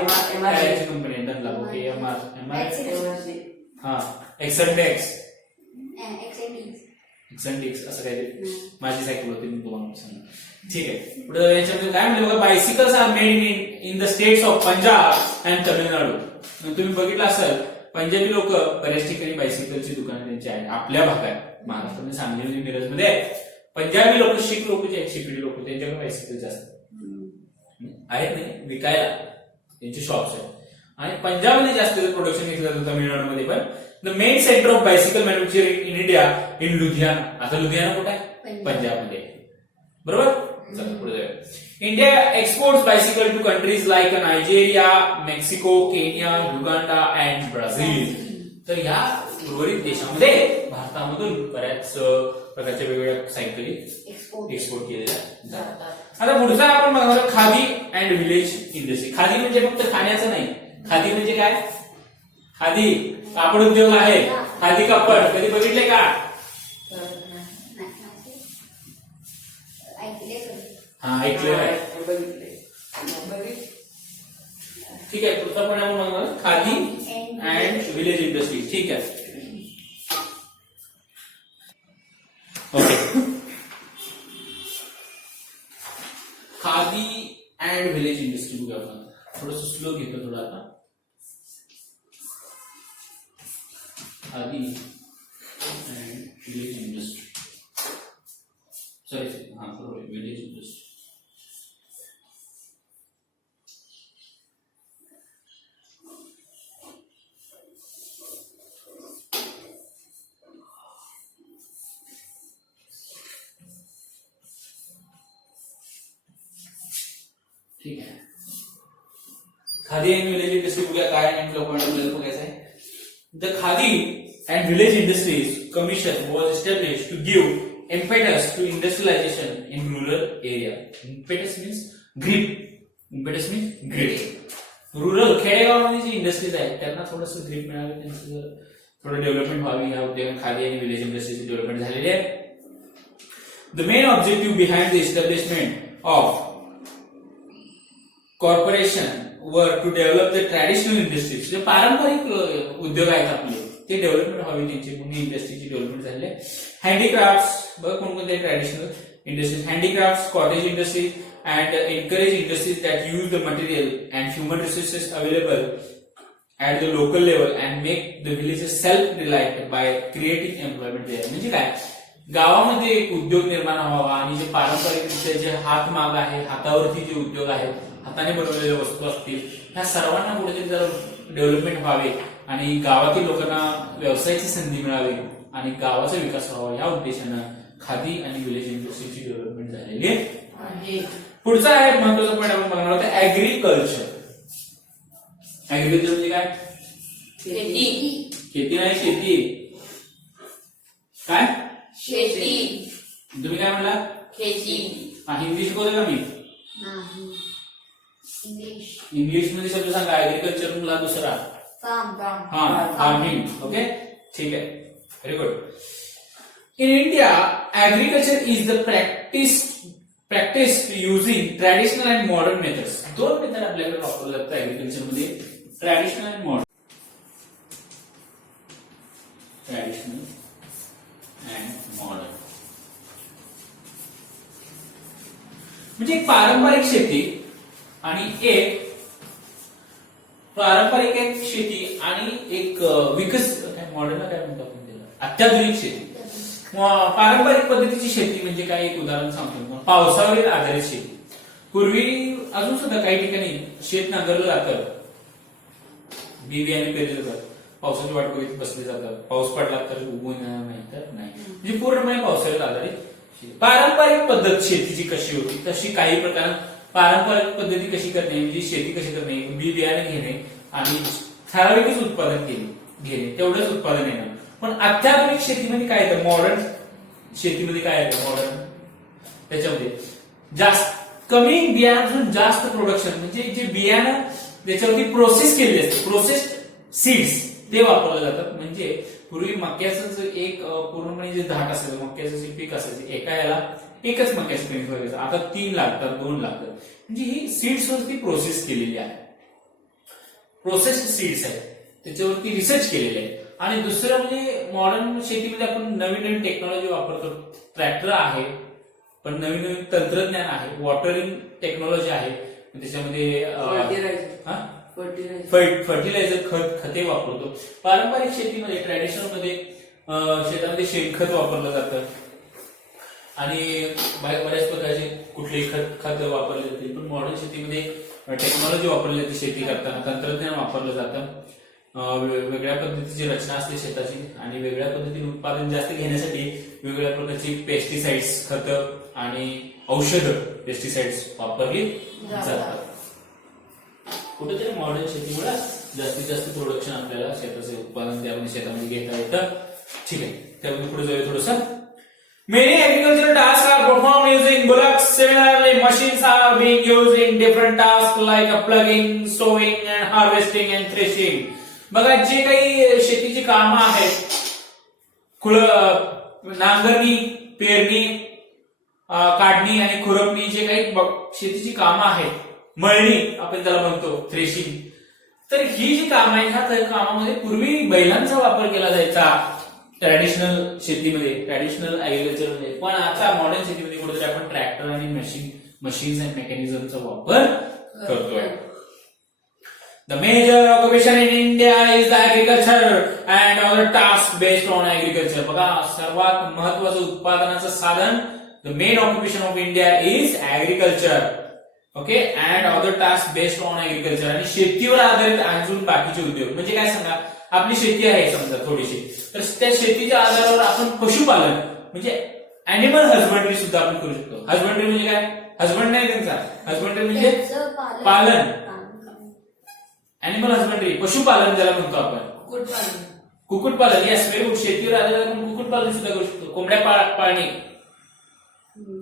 company, Dunlop. Okay, हा, एक्संडेक्स असं काहीतरी माझी सायकल होती, मी तुम्हाला सांगा. ठीक आहे, पुढे याच्यामध्ये काय म्हणलं बघा, bicycles are made in the states of Punjab and Tamil Nadu. तुम्ही बघितलं असेल, पंजाबी लोक बऱ्याच ठिकाणी बायसिकलची दुकानं त्यांची आहेत. आपल्या भागात महाराष्ट्रामध्ये सांगली, मिरजमध्ये पंजाबी लोक, शीख लोक जे आहेत, शिकडी लोक, त्यांच्याकडे बायसिकल जास्त आहेत, नाही विकायला त्यांचे शॉप्स आहेत. आणि पंजाबमध्ये जास्त प्रोडक्शन घेतलं जातं, तमिळनाडूमध्ये पण. The main centre of bicycle manufacturing in India in Ludhiana. आता लुधियाना कुठे आहे? पंजाबमध्ये, बरोबर. चला पुढे जाऊया. India exports bicycle to countries like Nigeria, Mexico, Kenya, Uganda and Brazil. तर या उर्वरित देशांमध्ये भारतामधून बऱ्याच प्रकारच्या वेगवेगळ्या सायकली एक्सपोर्ट एक्सपोर्ट केलेल्या जातात. आता पुढचा आपण बघणार khadi and village industry. Khadi म्हणजे फक्त खाण्याचं नाही. खादी म्हणजे काय? खादी कापड उद्योग आहे. खादी कापड कधी बघितले का? ऐकले हा ऐकलेलं आहे. बघितले बघितले. ठीक आहे. पुढचा पण आपण बघणार खादी अँड विलेज इंडस्ट्री. ठीक आहे. Okay. Khadi and village industry बघूया आपण. थोडस स्लो घेतो थोडं आता. Khadi and village industry. Sorry हा बरोबर विलेज इंडस्ट्री. ठीक आहे. खादी अँड विलेज इंडस्ट्री बघूया काय नेमकं पॉईंट आपल्याला बघायचं आहे. The khadi and village industries commission was established to give impetus to industrialization in rural area. Impetus means grip. Impetus means grip. Rural खेडेगावामध्ये जे इंडस्ट्रीज आहेत त्यांना थोडंसं ग्रीप मिळावे, त्यांचं थोडं डेव्हलपमेंट व्हावी. या उद्योग खादी आणि विलेज इंडस्ट्रीची डेव्हलपमेंट झालेली आहे. The main objective behind the establishment of corporation were to develop the traditional industries. जे पारंपरिक उद्योग आहेत आपले ते डेव्हलपमेंट व्हावी त्यांची म्हणून इंडस्ट्रीची डेव्हलपमेंट झाली आहे. हँडीक्राफ्ट्स बघ कोणकोणते traditional industries. Handicrafts, cottage industries and encourage industries that use the material and human resources available at the local level and make the villages self reliant by creating employment there. म्हणजे काय? गावामध्ये एक उद्योग निर्माण व्हावा आणि जे पारंपरिक जे हातमाग आहे, हातावरती जे उद्योग आहेत, हाताने बनवलेल्या वस्तू असतील, ह्या सर्वांना कुठेतरी जर डेव्हलपमेंट व्हावे आणि गावातील लोकांना व्यवसायाची संधी मिळावी आणि गावाचा विकास व्हावा या उद्देशानं खादी आणि विलेज इंडस्ट्रीची डेव्हलपमेंट झालेली आहे. पुढचा आहे महत्वाचा पॉईंट आपण बघणार आहोत ऍग्रिकल्चर. ऍग्रिकल्चर म्हणजे काय? शेती. शेती नाही, शेती काय? शेती. तुम्ही काय म्हणला? खेती. हिंदी शिकवलं का मी? नाही. इंग्लिश. इंग्लिश मध्ये शब्द सांगा. ऍग्रिकल्चर मला दुसरा फार्म. हा फार्मिंग. ओके ठीक आहे. Very good. In India, agriculture is the practice using traditional and modern methods. दोन मेथड आपल्याकडे वापरले जातात ऍग्रिकल्चर मध्ये, ट्रॅडिशनल आणि मॉडर्न. ट्रॅडिशनल अँड मॉडर्न म्हणजे एक पारंपरिक शेती आणि एक शेती आणि एक मॉडर्न काय म्हणतो आपण त्याला, अत्याधुनिक शेती. पारंपरिक पद्धतीची शेती म्हणजे काय? एक उदाहरण सांगतो. पावसावर आधारित शेती. पूर्वी अजून सुद्धा काही ठिकाणी शेत नांगरलं जातं, बी बियाणे पेरले जातात, पावसाची वाट बघत बसले जातात, पाऊस पडला तर उगवून नाही तर नाही, म्हणजे पूर्णपणे पावसावर आधारित शेती. पारंपरिक पद्धत शेतीची कशी होती तशी काही प्रकारात पारंपरिक पद्धती कशी करणे म्हणजे शेती कशी करणे, बी बियाणे घेणे आणि ठराविकच उत्पादन घेणे, तेवढंच उत्पादन येणं. पण अत्याधुनिक शेतीमध्ये काय येतं? मॉडर्न शेतीमध्ये काय येतं? मॉडर्न त्याच्यामध्ये जास्त कमी बियाण्यापासून जास्त प्रोडक्शन, म्हणजे जे बियाणं त्याच्यावरती प्रोसेस केलेली असते, प्रोसेस्ड सीड्स ते वापरले जातात. म्हणजे पूर्वी मक्याचं एक पूर्णपणे जे धाट असायचं, मक्याचं जे पीक असायचं, एका याला एकच मक्याचं पीक व्हायचं, आता 3 लागतात, 2 लागतात. म्हणजे ही सीड्स वरती प्रोसेस केलेली आहे, प्रोसेस्ड सीड्स आहेत, त्याच्यावरती रिसर्च केलेले आहे. आणि दुसरं म्हणजे मॉडर्न शेतीमध्ये आपण नवीन नवीन टेक्नॉलॉजी वापरतो. ट्रॅक्टर आहे, पण नवीन नवीन तंत्रज्ञान आहे, वॉटरिंग टेक्नॉलॉजी आहे, त्याच्यामध्ये फर्टिलायझर खते वापरतो. पारंपरिक शेतीमध्ये ट्रॅडिशनल मध्ये शेतामध्ये शेणखत वापरलं जातं आणि बऱ्याच प्रकारचे कुठलेही खत वापरले जाते. पण मॉडर्न शेतीमध्ये टेक्नॉलॉजी वापरली जाते, शेती करताना तंत्रज्ञान वापरलं जातं, वेगळ्या पद्धतीची रचना असते शेताची आणि वेगळ्या पद्धतीने उत्पादन जास्त घेण्यासाठी वेगवेगळ्या प्रकारची पेस्टिसाइड्स, खतं आणि औषधं पेस्टिसाइड्स वापरली जातात. कुठेतरी मॉडर्न शेतीमुळे जास्तीत जास्त प्रोडक्शन आपल्याला शेताचे उत्पादन त्यामध्ये शेतामध्ये घेता येतं. ठीक आहे, त्यामध्ये पुढे जाऊया थोडंसं. Many agricultural tasks are performed using bullocks. Similarly, machines are being used in different tasks like plugging, sowing, and harvesting and threshing. बघा, जे काही शेतीची कामं आहेत, नांगरणी, पेरणी, काढणी आणि खुरपणी, जे काही शेतीची कामं आहेत, मळणी आपण त्याला म्हणतो, थ्रेशिंग, तर ही जी कामं आहेत, ह्या कामामध्ये पूर्वी बैलांचा वापर केला जायचा ट्रॅडिशनल शेतीमध्ये, ट्रॅडिशनल अॅग्रिकल्चर मध्ये. पण आता मॉडर्न शेतीमध्ये कुठेतरी आपण ट्रॅक्टर आणि मशीन्स अँड मेकॅनिझमचा वापर करतोय. The major occupation in India is the agriculture and other task based on agriculture. बघा, सर्वात महत्वाचं उत्पादनाचं साधन, the main occupation of India is agriculture. Okay, and other task based on agriculture. आणि शेतीवर आधारित अजून बाकीचे उद्योग. म्हणजे काय सांगा, आपली शेती आहे समजा थोडीशी, तर त्या शेतीच्या आधारावर आपण पशुपालन म्हणजे अॅनिमल हजबंडरी सुद्धा आपण करू शकतो. हजबंडरी म्हणजे काय? हजबंड नाही त्यांचा, हजबंडरी म्हणजे पालन, अॅनिमल हजबंडरी, पशुपालन ज्याला म्हणतो आपण, कुक्कुटपालन. Yes, very good. शेतीवर आधारित आपण कुक्कुटपालन सुद्धा करू शकतो. कोंबड्या पाळणे.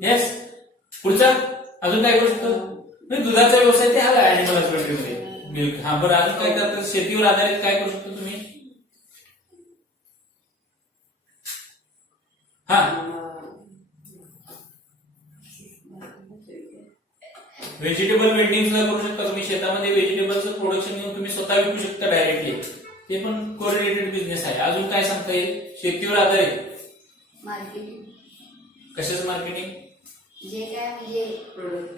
येस. पुढचा अजून काय करू शकतो? म्हणजे दुधाचा व्यवसाय ते आला अॅनिमल हजबंडरीमध्ये, मिल्क. हा, बरं, अजून काय करतात शेतीवर आधारित? काय करू शकतो तुम्ही? हा, व्हेजिटेबल वेंडिंग सुद्धा करू शकता तुम्ही. शेतामध्ये व्हेजिटेबलचं प्रोडक्शन घेऊन तुम्ही स्वतः विकू शकता डायरेक्टली. ते पण कोरिलेटेड बिझनेस आहे. अजून काय सांगता येईल शेतीवर आधारित? मार्केटिंग. कशाचं मार्केटिंग? जे काय म्हणजे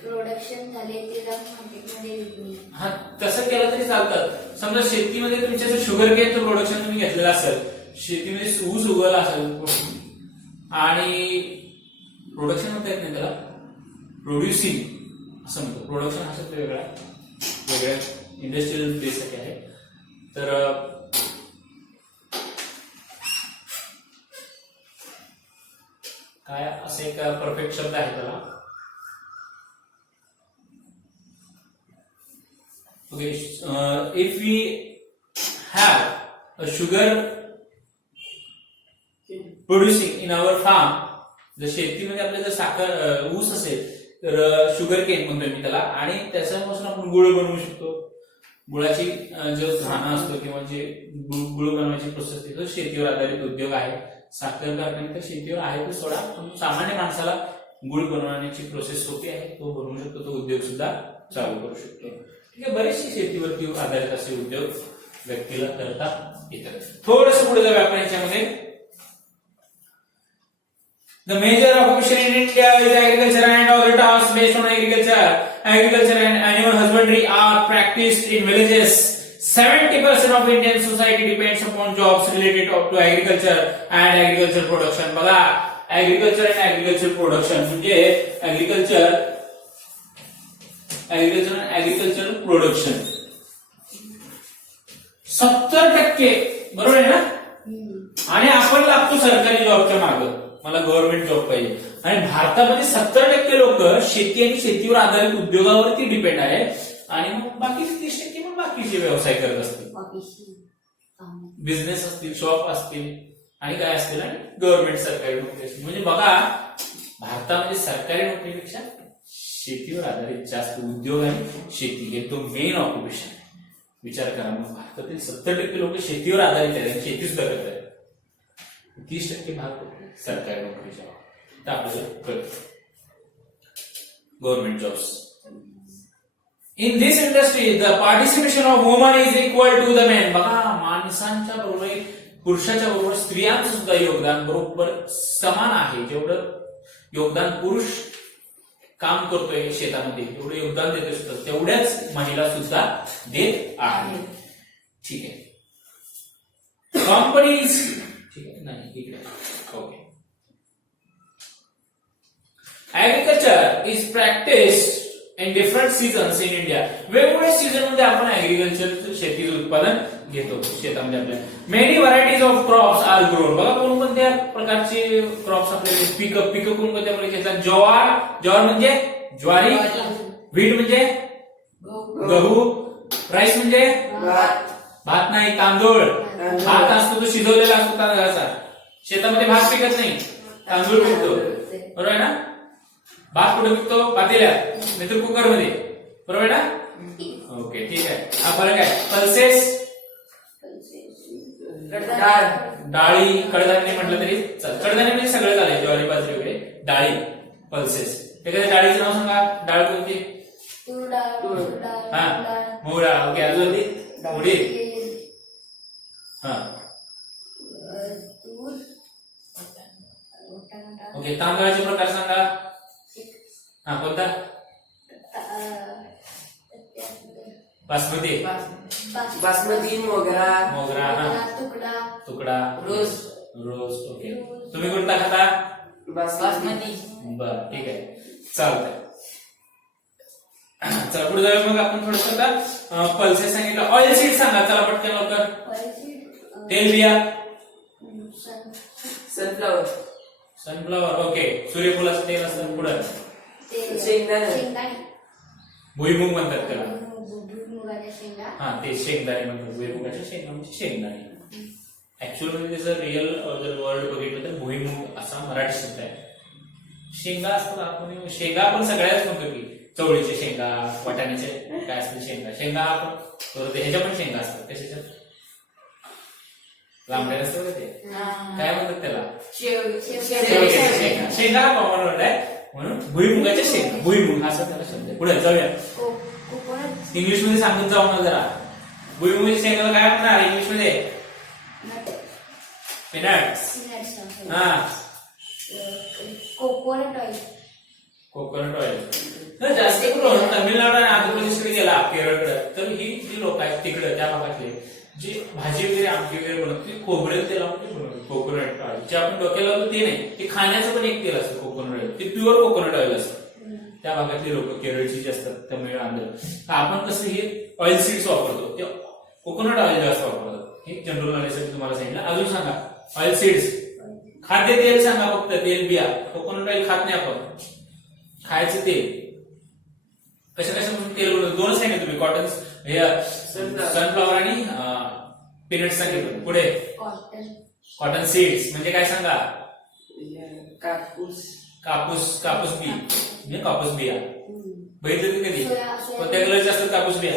प्रोडक्शन झाले ते जाऊन मार्केटमध्ये विकणे. हा, तसं केलं तरी चालतं. समजा शेतीमध्ये तुमच्या शुगर केनचं प्रोडक्शन तुम्ही घेतलेलं असेल, शेतीमध्ये ऊस उगवला असेल आणि प्रोडक्शन म्हणता येत नाही त्याला, प्रोड्युसिंग असं म्हणतो. प्रोडक्शन हा शब्द वेगळ्या इंडस्ट्रियल बेससाठी आहे. तर काय असं एक परफेक्ट शब्द आहे त्याला. Okay, if we have a sugar producing in our farm, जर शेतीमध्ये आपल्या जर साखर ऊस असेल तर शुगर केन म्हणतोय मी त्याला, आणि त्याच्यापासून आपण गुळ बनवू शकतो. गुळाची जो घाणा असतो किंवा जे गुळ बनवायची प्रोसेस तो शेतीवर आधारित उद्योग आहे. साखर कारखाने तर शेतीवर आहे तो सोडा, पण सामान्य माणसाला गुळ बनवण्याची प्रोसेस सोपी आहे, तो बनवू शकतो, तो उद्योग सुद्धा चालू करू शकतो. ठीक आहे, बरेचसे शेतीवरती आधारित असे उद्योग व्यक्तीला करता येतात. थोडस पुढे जाऊया आपण याच्यामध्ये. The major occupation in India is agriculture and other tasks based on agriculture. Agriculture and animal husbandry are practiced in villages. 70% of Indian society depends upon jobs related to agriculture and agriculture production. बघा, agriculture and agriculture production म्हणजे agriculture and agriculture production 70%, बरोबर आहे ना? आणि आपण लागतो सरकारी जॉबच्या मागे, मला गव्हर्नमेंट जॉब पाहिजे. आणि भारतामध्ये 70% लोक शेती आणि शेतीवर आधारित उद्योगावरती डिपेंड आहे, आणि मग बाकी 30% मग बाकीचे व्यवसाय करत असतील, बिझनेस असतील, शॉप असतील आणि काय असतील, आणि गव्हर्नमेंट सरकारी नोकरी असतील. म्हणजे बघा, भारतामध्ये सरकारी नोकरीपेक्षा शेतीवर आधारित जास्त उद्योग आणि शेती हे तो मेन ऑक्युपेशन आहे. विचार करा, मग भारतातील 70% लोक शेतीवर आधारित आहेत आणि शेती सुद्धा करत आहेत. 30% भाग सरकारी नोकरीच्या, तर आपल्याला कळतं government jobs. In this industry the participation of woman is equal to the men. बघा, माणसांच्या बरोबर पुरुषाच्या बरोबर स्त्रियांचं सुद्धा योगदान बरोबर समान आहे. जेवढं योगदान पुरुष काम करतोय शेतामध्ये, तेवढं योगदान देत असतं, तेवढ्याच महिला सुद्धा देत आहेत. ठीक आहे, कंपनीज, ठीक आहे, नाही इकडे, okay. Agriculture is practised in different seasons in India. वेगवेगळ्या सीझन मध्ये आपण ऍग्रिकल्चर शेतीचं उत्पादन घेतो शेतामध्ये. आपल्या many varieties of crops are grown. बघा, कोणकोणत्या प्रकारचे क्रॉप्स आपल्याला पिकं कोणकोणत्या प्रकारचे येतात. ज्वार म्हणजे ज्वारी, व्हीट म्हणजे गहू, राईस म्हणजे भात नाही, तांदूळ. भात असतो तो शिजवलेला असतो तांदळाचा. शेतामध्ये भात पिकत नाही, तांदूळ पिकतो, बरोबर आहे ना. भात कुठे पिकतो? पातेल्यात, नाहीतर कुकर मध्ये, बरोबर आहे ना. ओके, ठीक आहे. हा फरक आहे. पल्सेस डाळी, कडधान्य म्हटलं तरी चालेल. कडधान्य म्हणजे सगळं चालेल, ज्वारी बाजरी वगैरे. डाळी, पल्सेस. एखाद्या डाळीचं नाव सांगा. डाळ कोणती? तूर डाळ, हा, मूग डाळ. ओके, अजून उडीद. हा, तूर, ओके. तांदळाचे प्रकार सांगा. हा, कोणता? बासमती, बासमती, मोगरा, हा, तुकडा, तुकडा, रोज, रोज. ओके. तुम्ही कोणता खाता? बासमती. बर, ठीक आहे, चालतंय. चला पुढे जाऊया मग आपण थोडस आता पल्सेस सांगितलं. ऑइल सीड सांगा, चला पटकन लवकर. तेलबिया, सनफ्लावर, सनफ्लॉवर. ओके. सूर्यफुलाचं तेल असतं. पुढं शेंगदाणे, भुईमुग म्हणतात त्याला. भुईमुगाच्या शेंगा. हा, ते शेंगदाणे म्हणतात. भुईमुगाच्या शेंगा म्हणजे शेंगदाणे. ऍक्च्युअल मध्ये त्याचं रिअल जर वर्ड बघितलं तर भुईमुग असा मराठी शब्द आहे. शेंगा असतात, आपण शेंगा आपण सगळ्याच म्हणतो की चवळीच्या शेंगा, वाटाण्याचे काय असते शेंगा. शेंगा आपण ह्याच्या पण शेंगा असतात. कशाच्या? लांबड्या असतात का ते, काय म्हणतात त्याला? शेवग्याच्या शेंगा. शेंगा हा कॉमन वर्ड आहे, म्हणून भुईमुगाच्या शेंगा. भुईमुग असा त्याला शब्द आहे. पुढे जाऊया. कोकोनट, इंग्लिश मध्ये सांगून जाऊ ना जरा. भुईमुगाच्या शेंगाला काय म्हणणार इंग्लिश मध्ये? पीनट्स. हा, कोकोनट ऑइल. Coconut oil. जास्त करून तामिळनाडू आणि आंध्र प्रदेशकडे गेला, केरळकडे, तर ही जी लोक आहेत तिकडे त्या भागातले जी भाजी वगैरे आमटी वगैरे बनवते खोबरेल तेलामध्ये बनवते. कोकोनट ऑइल जे आपण डोक्याला लावतो ते नाही, ते खाण्याचं पण एक तेल असतं कोकोनट ऑइल. ते प्युअर कोकोनट ऑइल असतं. त्या भागातले लोक केरळची जे असतात, तमिळ, आंध्र, तर आपण कसं हे ऑइल सीड्स वापरतो, ते कोकोनट ऑइल जास्त वापरतात. हे जनरल नॉलेजसाठी तुम्हाला सांगितलं. अजून सांगा ऑइल सीड्स. खाद्य तेल सांगा फक्त. तेल बिया. कोकोनट ऑइल खात नाही आपण. खायचं तेल कशा कशापासून तेल बनवतो? दोनच सांगितलं तुम्ही, कॉटन, सनफ्लॉवर आणि पीनट सांगितलं. पुढे कॉटन सीड्स म्हणजे काय सांगा? कापूस, कापूस बी म्हणजे कापूस बिया. बघितलं कधी? कोणत्या कलरचे असतात कापूस बिया?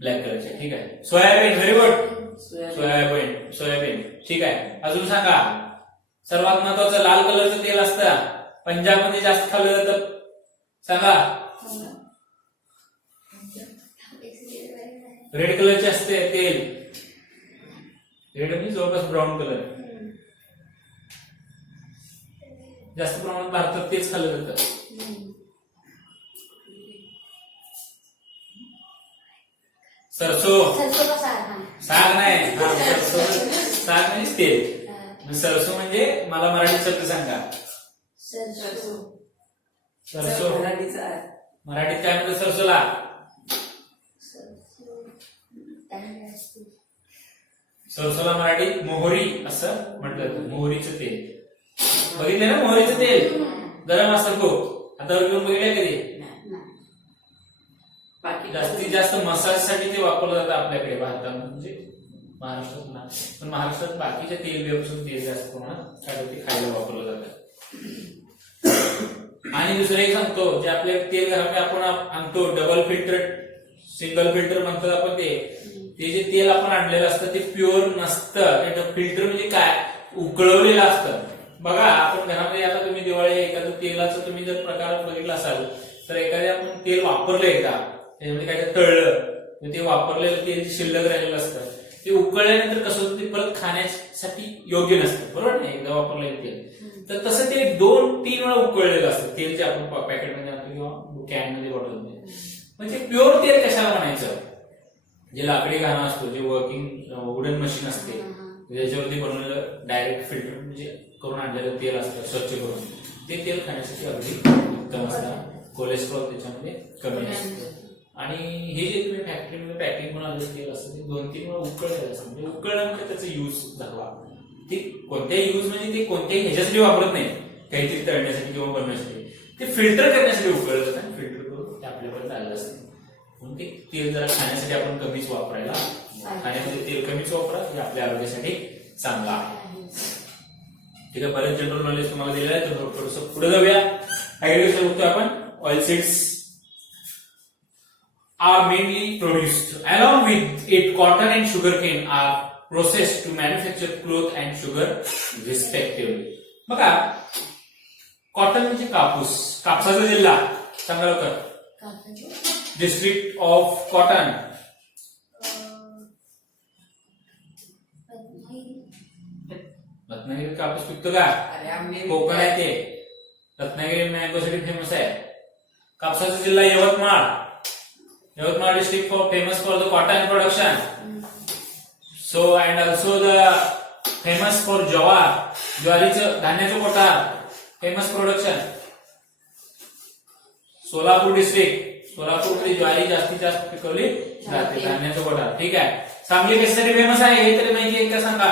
ब्लॅक कलरचे. ठीक आहे. सोयाबीन. Very good. सोयाबीन. ठीक आहे. अजून सांगा. सर्वात महत्वाचं लाल कलरचं तेल असतं, पंजाब मध्ये जास्त खाल्लं जातं. सांगा. रेड कलरचे असते तेल. रेड म्हणजे जवळपास ब्राऊन कलर. जास्त प्रमाणात भारतात तेच खाल्लं जातं. सरसो. साग नाही. साग म्हणजे तेल. सरसो म्हणजे मला मराठी शब्द सांगा. सरसो मराठीत काय म्हणतात सरसोला? सरसोला मराठीत मोहरी असं म्हटलं. मोहरीचं तेल. बघितलं ना मोहरीचं तेल? गरम असतं खूप. आता घेऊन बघितलंय कधी? जास्तीत जास्त मसाजसाठी ते वापरलं जातं आपल्याकडे भारतात, म्हणजे महाराष्ट्रात ना. पण महाराष्ट्रात बाकीच्या तेल बियापासून तेल जास्त प्रमाणात ते खायला वापरलं जातं. आणि दुसरं एक सांगतो, जे आपले तेल घरामध्ये आपण आणतो डबल फिल्टर, सिंगल फिल्टर म्हणतात आपण, ते जे तेल आपण आणलेलं असतं ते प्युअर नसतं. फिल्टर म्हणजे काय? उकळवलेलं असतं. बघा आपण घरामध्ये आता तुम्ही दिवाळी एखादं तेलाचं तुम्ही जर प्रकार बघितला असाल तर एखादे आपण तेल वापरलं एकदा, त्याच्यामध्ये काय तळलं, ते वापरलेलं तेल शिल्लक राहिलेलं असतं, ते उकळल्यानंतर कसं होतं ते परत खाण्यासाठी योग्य नसतं. बरोबर नाही? एकदा वापरलेलं तेल तर तसं ते 2-3 वेळा उकळलेलं असतं तेल जे आपण पॅकेटमध्ये आणतो किंवा कॅन मध्ये बॉटलमध्ये. म्हणजे प्युअर तेल कशाला म्हणायचं? जे लाकडी घाणा असतो, जे वर्किंग वुडन मशीन असते, त्याच्यावरती बनवलेलं डायरेक्ट फिल्टर म्हणजे करून आणलेलं तेल असतं स्वच्छ करून, ते तेल खाण्यासाठी अगदी उत्तम असतं. कोलेस्ट्रॉल त्याच्यामध्ये कमी असतं. आणि हे जे तुम्ही फॅक्टरीमध्ये पॅकिंग म्हणून आलेलं तेल असतं ते 2-3 वेळा उकळलेलं असतं. म्हणजे उकळल्यानंतर त्याचा युज झाला. ते कोणत्याही युज म्हणजे ते कोणत्याही ह्याच्यासाठी वापरत नाही, काहीतरी तळण्यासाठी किंवा बनवण्यासाठी. ते फिल्टर करण्यासाठी उपयोग जातात, फिल्टर करून ते आपल्यापर्यंत आलेलं असते. म्हणून ते तेल जरा खाण्यासाठी आपण कमीच वापरायला, खाण्यामध्ये तेल कमीच वापरा, हे आपल्या आरोग्यासाठी चांगलं आहे. ठीक आहे, बरेच जनरल नॉलेज तुम्हाला दिलेलं आहे. तर थोडंसं पुढे जाऊया. ऍग्रिकल्चर बघतोय आपण. Oil seeds are mainly produced. Along with it, cotton and sugarcane are processed to manufacture cloth and sugar respectively. बघा, कॉटन म्हणजे कापूस, कापसाचा जिल्हा सांगा लवकर. District of cotton. रत्नागिरी कापूस पिकतो का? कोकण आहे ते. रत्नागिरी मँगोसाठी फेमस आहे. कापसाचा जिल्हा Yavatmal. Yavatmal district famous for the cotton production. So and also the famous for jawar, ज्वारीचं धान्याचं कोठार, famous production. सोलापूर डिस्ट्रिक्ट, सोलापूरमध्ये ज्वारी जास्तीत जास्त पिकवली जाते, धान्याचं कोठार. ठीक आहे. सांगली कशासाठी फेमस आहे हे तरी माहिती आहे का सांगा?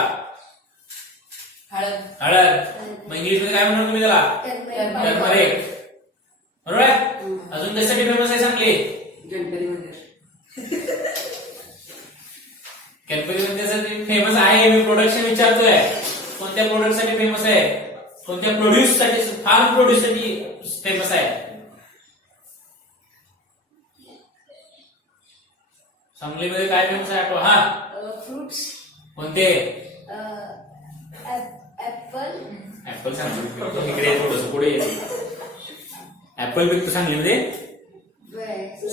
हळद. मग इंग्लिश मध्ये काय म्हणणार तुम्ही त्याला? टर्मरिक. बरोबर आहे. अजून कशासाठी फेमस आहे सांगली? गणपती मंदिर. गणपती मंदिरसाठी फेमस आहे. मी प्रोडक्शन विचारतोय, कोणत्या प्रोडक्ट साठी फेमस आहे? कोणत्या प्रोड्यूस साठी, फार्म प्रोड्यूस साठी फेमस आहे? सांगलीमध्ये काय फेमस आहे आठवा? हा, फ्रुट्स. कोणते? ऍपल. ऍपल सांगली इकडे थोडस पुढे येते. ऍपल पिकतो सांगलीमध्ये.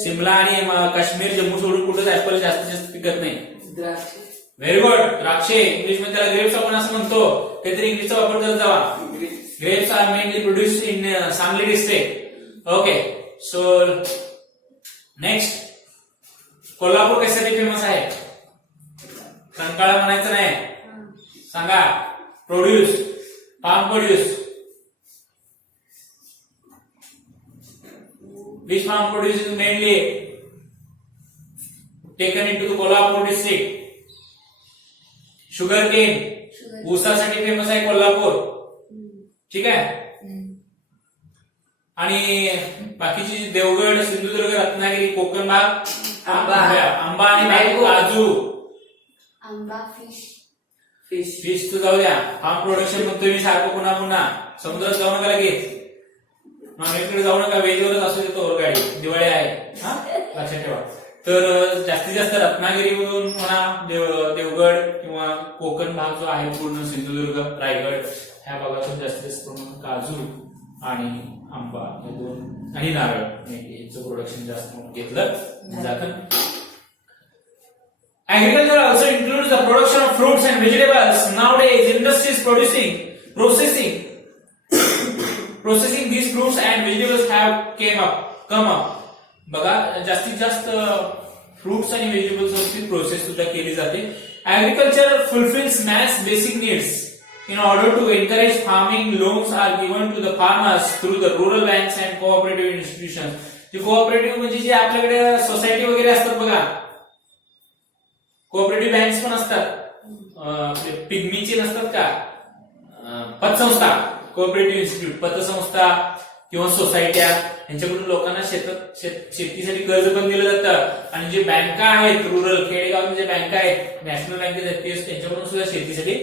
सिमला आणि काश्मीर, जम्मू सोडून कुठंच ऍपल जास्तीत जास्त पिकत नाही. द्राक्ष. Very good. द्राक्षे, इंग्लिश मध्ये त्याला ग्रेप्स आपण असं म्हणतो. काहीतरी इंग्लिशचा वापर करत जावा. Grapes are mainly produced in Sangli district. Okay, so next, Kolhapur कशासाठी फेमस आहे? कंटाळा म्हणायचं नाही, सांगा. Produce, farm produce. Which farm produce is mainly taken into the Kolhapur district? Sugarcane. ऊसासाठी फेमस आहे कोल्हापूर. ठीक आहे. आणि बाकीची देवगड, सिंधुदुर्ग, रत्नागिरी, कोकण भाग, आंबा आणि काजू. आंबा. फिश. फिश तर जाऊ द्या. फार्म प्रोडक्शन म्हणतोय मी सारखं पुन्हा पुन्हा. समुद्रात जाऊ नका लगेच, इकडे जाऊ नका. वेजवरच असू देतो गाडी. दिवाळी आहे, हा लक्षात ठेवा. तर जास्तीत जास्त रत्नागिरीवरून म्हणा, देवगड किंवा कोकण भाग जो आहे पूर्ण, सिंधुदुर्ग, रायगड ह्या भागातून जास्तीत जास्त प्रमाणात काजू आणि आंबा हे दोन आणि नारळ याचं प्रोडक्शन जास्त घेतलं जातं. Agriculture also includes the production of fruits and vegetables. Nowadays, industries processing these fruits and vegetables have come up. बघा, जास्तीत जास्त फ्रुट्स आणि व्हेजिटेबल्स वरती प्रोसेस सुद्धा केली जाते. Agriculture fulfills man's basic needs. In order to encourage farming, loans are given to the farmers through the rural banks and cooperative institutions. जे cooperative म्हणजे जे आपल्याकडे सोसायटी वगैरे असतात बघा, कोऑपरेटिव्ह बँक्स पण असतात. पिग्मीचे नसतात का, पतसंस्था, कोऑपरेटिव्ह इन्स्टिट्यूट, पतसंस्था किंवा सोसायट्या, यांच्याकडून लोकांना शेतीसाठी कर्ज पण दिलं जातं. आणि जे बँका आहेत, रुरल खेडेगाव जे बँका आहेत, नॅशनल बँकेत त्यांच्याकडून सुद्धा शेतीसाठी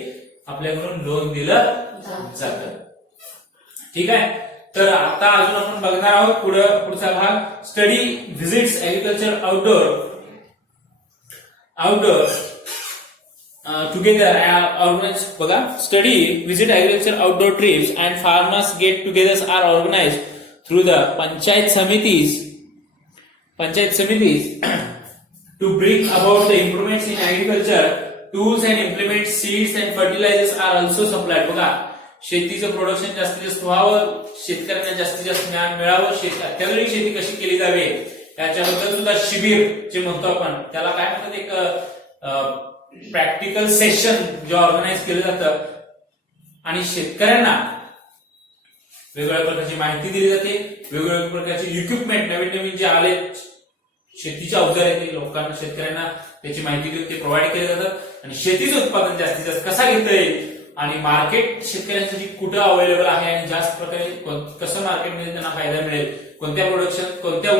आपल्याकडून लोन दिलं जातं. ठीक आहे. तर आता अजून आपण बघणार आहोत पुढचा भाग, study visits agriculture outdoor together organize. बघा, study visit agriculture outdoor trips and farmers get togethers are organized through the panchayat समितीज to bring about the improvements in agriculture. Tools and implement, seeds and fertilizers are also supplied. बघा, शेतीचं production जास्तीत जास्त व्हावं, शेतकऱ्यांना जास्तीत जास्त ज्ञान मिळावं, अत्याधुनिक शेती कशी केली जावे त्याच्याबद्दल सुद्धा शिबिर जे म्हणतो आपण त्याला काय म्हणतात, एक प्रॅक्टिकल सेशन जे ऑर्गनाइज केलं जातं आणि शेतकऱ्यांना वेगवेगळ्या प्रकारची माहिती दिली जाते. वेगवेगळ्या प्रकारचे इक्विपमेंट नवीन नवीन जे आले शेतीचे अवजार आहेत ते शेतकऱ्यांना त्याची माहिती देऊन ते प्रोव्हाइड केले जातात आणि शेतीचं उत्पादन जास्तीत जास्त कसा घेता येईल आणि मार्केट शेतकऱ्यांसाठी कुठं अवेलेबल आहे आणि जास्त प्रकारे कसं मार्केटमध्ये त्यांना फायदा मिळेल, कोणत्या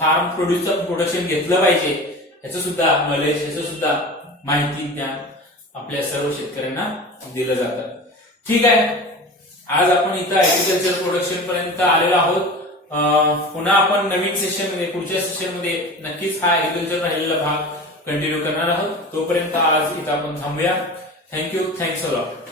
फार्म प्रोड्यूसचं प्रोडक्शन घेतलं पाहिजे याचं सुद्धा नॉलेज, याचं सुद्धा माहिती ज्ञान आपल्या सर्व शेतकऱ्यांना दिलं जातं. ठीक आहे, आज आपण इथं ऍग्रिकल्चर प्रोडक्शन पर्यंत आलेलो आहोत. पुन्हा आपण नवीन सेशन मध्ये, पुढच्या सेशन मध्ये नक्कीच हा ऍग्रिकल्चर राहिलेला भाग कंटिन्यू करणार आहोत. तोपर्यंत आज इथं आपण थांबूया. Thank you, thanks a lot.